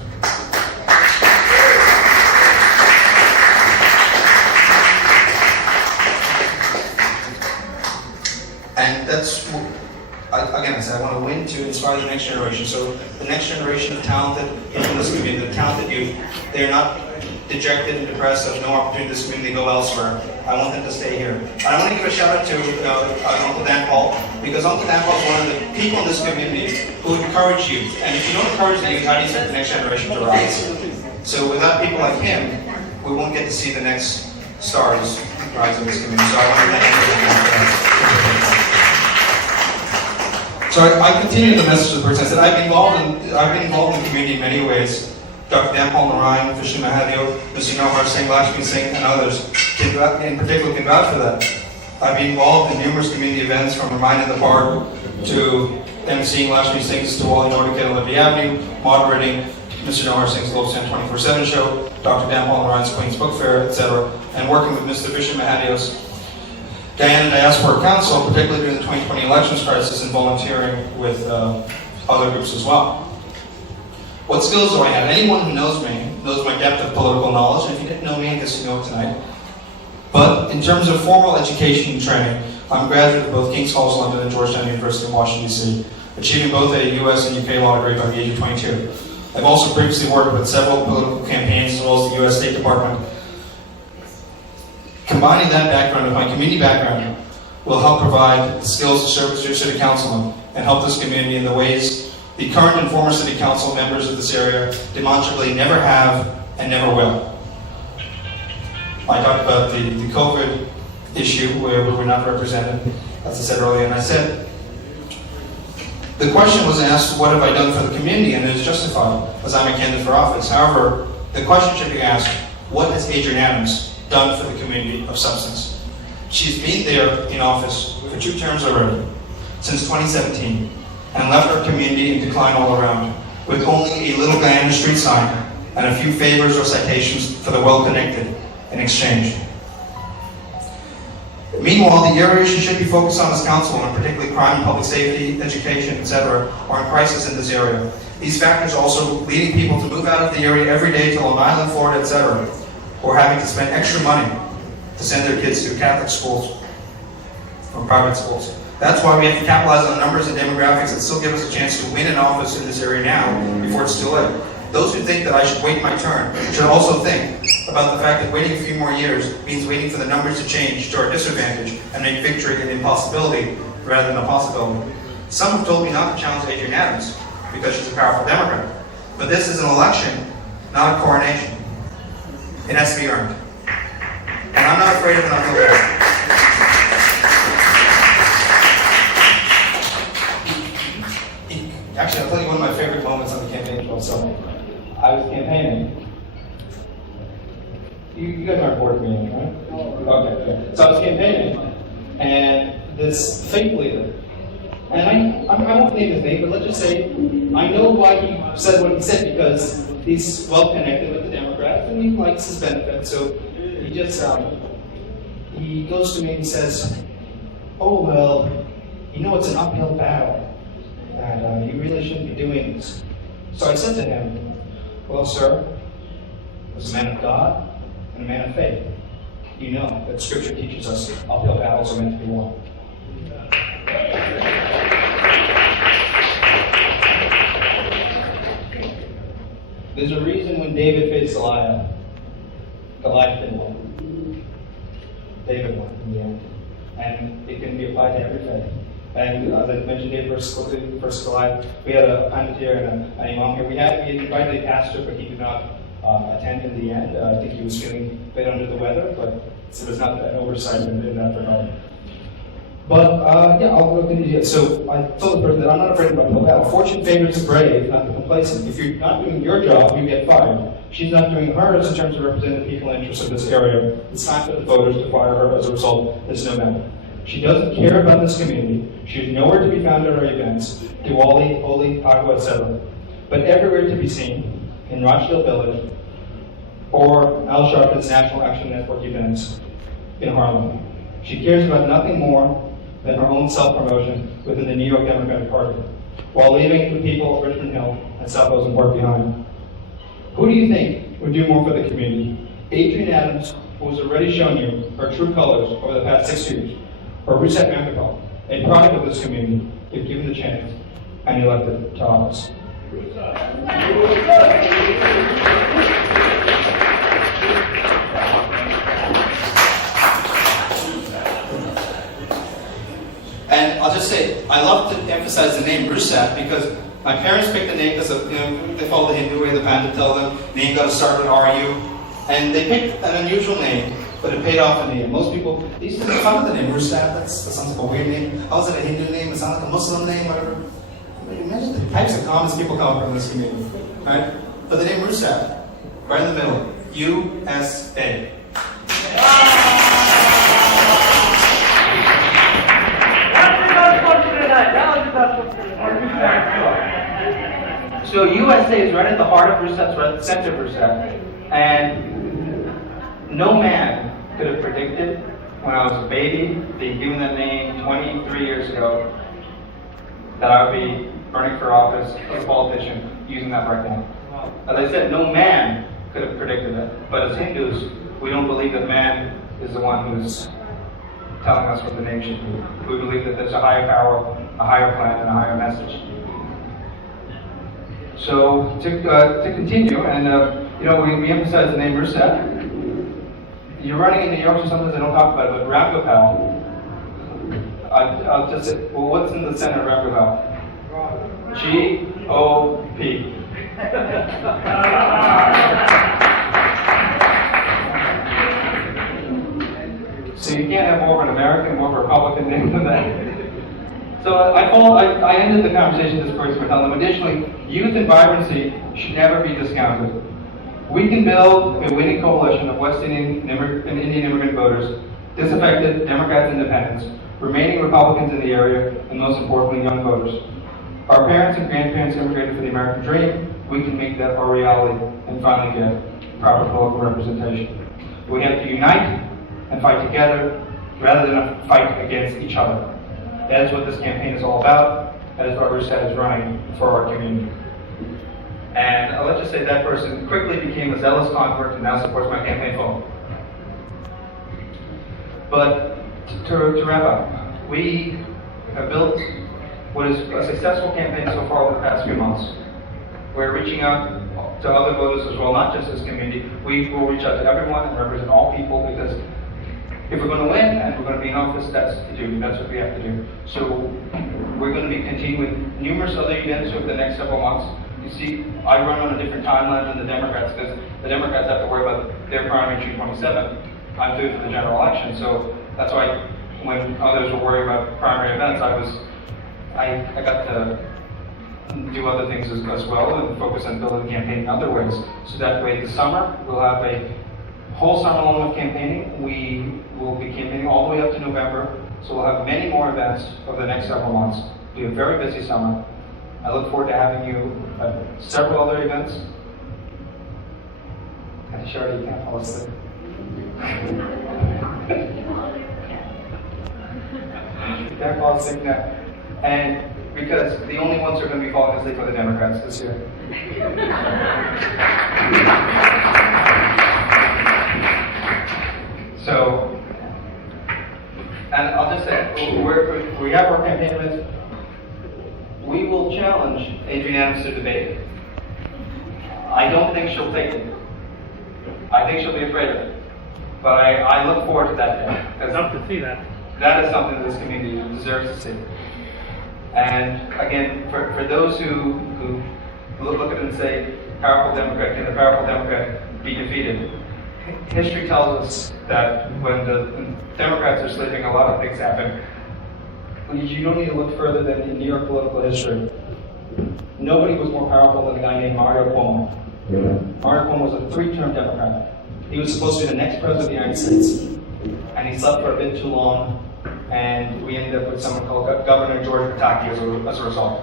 And that's, again, I said, I want to win to inspire the next generation. So the next generation of talented people in this community, the talented youth, they're not dejected and depressed, there's no opportunity in this community, they go elsewhere. I want them to stay here. And I want to give a shout out to Uncle Dan Paul, because Uncle Dan Paul is one of the people in this community who encourage youth. And if you don't encourage the youth, how do you expect the next generation to rise? So without people like him, we won't get to see the next stars rise in this community. So I want to thank you. So I continue the message of the person. I said I've been involved in the community in many ways. Dr. Dan Paul Narayan, Vishnu Mahadev, Mr. Nohar Singh, Lakshmi Singh, and others in particular can vouch for that. I've been involved in numerous community events, from Reminding the Park to emceeing Lakshmi Singh's Diwali Nordic at Liberty Avenue, moderating Mr. Nohar Singh's Low Stand 24/7 show, Dr. Dan Paul Narayan's Queen's Book Fair, etc., and working with Mr. Vishnu Mahadev's Guyana Diaspora Council, particularly during the 2020 elections crisis, and volunteering with other groups as well. What skills do I have? Anyone who knows me knows my depth of political knowledge, and if you didn't know me, I guess you know it tonight. But in terms of formal education and training, I'm a graduate of both King's College London and Georgetown University in Washington, D.C., achieving both a U.S. and U.K. law degree by the age of 22. I've also previously worked with several political campaigns as well as the U.S. State Department. Combining that background with my community background will help provide the skills to serve as your city councilman and help this community in the ways the current and former city council members of this area demonstrably never have and never will. I talked about the COVID issue where we were not represented, as I said earlier, and I said, the question was asked, what have I done for the community? And it is justified, as I'm a candidate for office. However, the question should be asked, what has Adrienne Adams done for the community of substance? She's been there in office for 2 terms already, since 2017, and left our community in decline all around, with only a little Guyana street sign and a few favors or citations for the well-connected in exchange. Meanwhile, the areas she should be focused on as councilwoman, particularly crime and public safety, education, etc., are in crisis in this area. These factors are also leading people to move out of the area every day to Long Island, Florida, etc., or having to spend extra money to send their kids to Catholic schools or private schools. That's why we have to capitalize on the numbers and demographics that still give us a chance to win an office in this area now, before it's too late. Those who think that I should wait my turn should also think about the fact that waiting a few more years means waiting for the numbers to change to our disadvantage and make victory an impossibility rather than a possibility. Some have told me not to challenge Adrienne Adams because she's a powerful Democrat. But this is an election, not a coronation. It has to be earned. And I'm not afraid of an uphill battle. Actually, I'll tell you one of my favorite moments on the campaign trail. So, I was campaigning. You guys aren't bored of me, right? Okay. So I was campaigning, and this fake leader, and I won't name his name, but let's just say I know why he said what he said, because he's well connected with the Democrats and he likes his benefits. So he just he goes to me and he says, "Oh well, you know it's an uphill battle. And you really shouldn't be doing this." So I said to him, "Well, sir, as a man of God and a man of faith, you know that Scripture teaches us uphill battles are meant to be won." There's a reason when David faced Goliath, Goliath didn't win. David won in the end. And it can be applied to every faith. And as I mentioned, David versus Goliath, we had a pundit here and an imam here. We invited a pastor, but he did not attend in the end. I think he was feeling a bit under the weather, but it was not an oversight in that regard. But yeah, I'll look into it. So I told the person that I'm not afraid of uphill battle. Fortune favors the brave, not the complacent. If you're not doing your job, you get fired. She's not doing hers in terms of representing the people and interests of this area. It's time for the voters to fire her. As a result, it's no matter. She doesn't care about this community. She's nowhere to be found at our events, Diwali, Holi, Agua, etc., but everywhere to be seen in Rochdale Village or Al Sharpton's National Action Network events in Harlem. She cares about nothing more than her own self-promotion within the New York Democratic Party, while leaving the people of Richmond Hill and South Ocean Park behind. Who do you think would do more for the community? Adrienne Adams, who has already shown you her true colors over the past 6 years, or Rusat Mankaval, a product of this community, if given the chance, and elected to office. And I'll just say, I love to emphasize the name Rusat because my parents picked the name because of, they follow the Hindu way, the Pandit tell them, name got to start with RU. And they picked an unusual name, but it paid off in the end. Most people, they used to make fun of the name Rusat, that sounds like a weird name. How is it a Hindu name? It sounds like a Muslim name, whatever. Imagine the types of comments people come up from this community, right? But the name Rusat, right in the middle, USA. So USA is right at the heart of Rusat's right at the center of Rusat. And no man could have predicted when I was a baby, being given that name 23 years ago, that I would be running for office as a politician using that right name. As I said, no man could have predicted it. But as Hindus, we don't believe that man is the one who's telling us what the name should be. We believe that there's a higher power, a higher plan, and a higher message. So to continue, and we emphasize the name Rusat. You're running in New York, so sometimes I don't talk about it, but Ramgopal. I'll just say, well, what's in the center of Ramgopal? G-O-P. So you can't have more of an American, more of a Republican name than that. So I ended the conversation this person by telling them, additionally, youth and vibrancy should never be discounted. We can build a winning coalition of West Indian and Indian immigrant voters, disaffected Democrats and independents, remaining Republicans in the area, and most importantly, young voters. Our parents and grandparents immigrated for the American dream. We can make that our reality and finally get proper political representation. We have to unite and fight together rather than fight against each other. That is what this campaign is all about. That is what Rusat is running for our community. And let's just say that person quickly became a zealous convert and now supports my campaign phone. But to wrap up, we have built what is a successful campaign so far over the past few months. We're reaching out to other voters as well, not just this community. We will reach out to everyone and represent all people because if we're going to win and we're going to be in office, that's what we have to do. So we're going to be continuing with numerous other events over the next several months. You see, I run on a different timeline than the Democrats because the Democrats have to worry about their primary June 27th. I'm doing for the general election, so that's why when others were worried about primary events, I got to do other things as well and focus on building the campaign in other ways. So that way, this summer we'll have a whole summer long of campaigning. We will be campaigning all the way up to November, so we'll have many more events over the next several months. It'll be a very busy summer. I look forward to having you at several other events. Shirley, you can't fall asleep. You can't fall asleep now. And because the only ones who are going to be falling asleep are the Democrats this year. So, and I'll just say, we have our campaign events. We will challenge Adrienne Adams to debate. I don't think she'll take it. I think she'll be afraid of it. But I look forward to that day. I'd love to see that. That is something that this community deserves to see. And again, for those who look at it and say, powerful Democrat, can a powerful Democrat be defeated? History tells us that when the Democrats are sleeping, a lot of things happen. You don't need to look further than in New York political history. Nobody was more powerful than a guy named Mario Cuomo. Mario Cuomo was a 3-term Democrat. He was supposed to be the next president of the United States. And he slept for a bit too long, and we ended up with someone called Governor George Pataki as a result.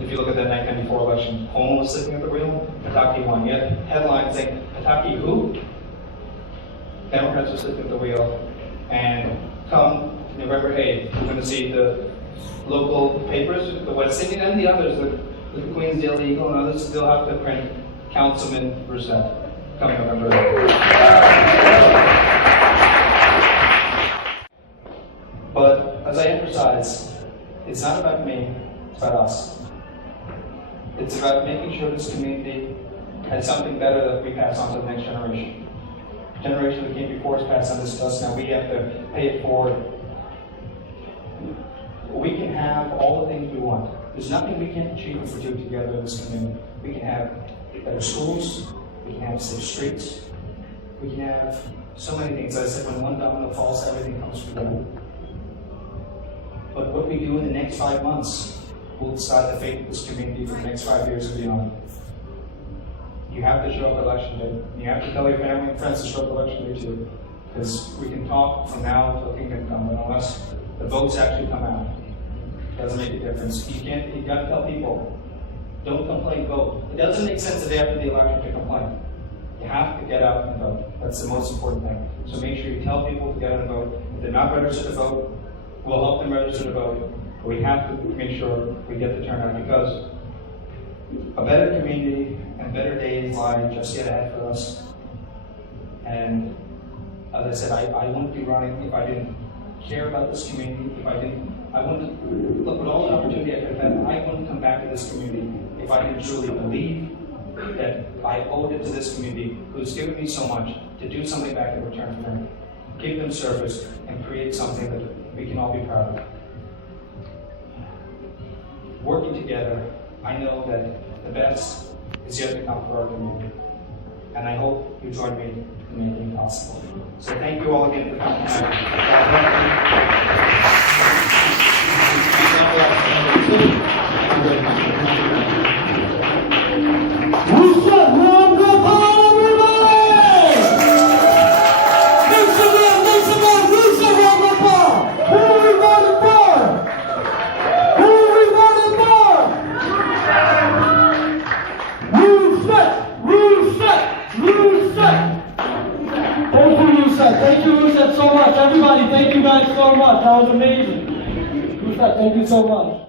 If you look at that 1994 election, Cuomo was sitting at the wheel, Pataki won. You had headlines saying, Pataki who? Democrats were sitting at the wheel. And come November 8th, we're going to see the local papers, the West Indian and the others, the Queens Daily Eagle and others, they'll have to print Councilman Rusat coming November 8th. But as I Candidate Rusat, it's not about me, it's about us. It's about making sure this community has something better that we pass on to the next generation. The generation that came before us passed on this to us, now we have to pay it forward. We can have all the things we want. There's nothing we can't achieve if we do together in this community. We can have better schools, we can have safe streets, we can have so many things. As I said, when one domino falls, everything comes from that. But what we do in the next 5 months will decide the fate of this community for the next 5 years and beyond. You have to show up election day. You have to tell your family and friends to show up election day too. Because we can talk from now until kingdom come, but unless the votes actually come out, it doesn't make a difference. You've got to tell people, don't complain, vote. It doesn't make sense the day after the election to complain. You have to get out and vote. That's the most important thing. So make sure you tell people to get out and vote. If they're not registered to vote, we'll help them register to vote. But we have to make sure we get the turnout, because a better community and better days lie just yet ahead for us. And as I said, I wouldn't be running if I didn't care about this community. I wouldn't look at all the opportunity I could have had. I wouldn't come back to this community if I didn't truly believe that I owed it to this community, who's given me so much, to do something back in return for them, give them service, and create something that we can all be proud of. Working together, I know that the best is yet to come for our community. And I hope you join me in making it possible. So thank you all again for coming Rusat, round of applause, everybody! Make some more, Rusat, round of applause! Who are we voting for? Who are we voting for? Rusat! Thank you, Rusat. Thank you, Rusat, so much. Everybody, thank you guys so much. That was amazing. Rusat, thank you so much.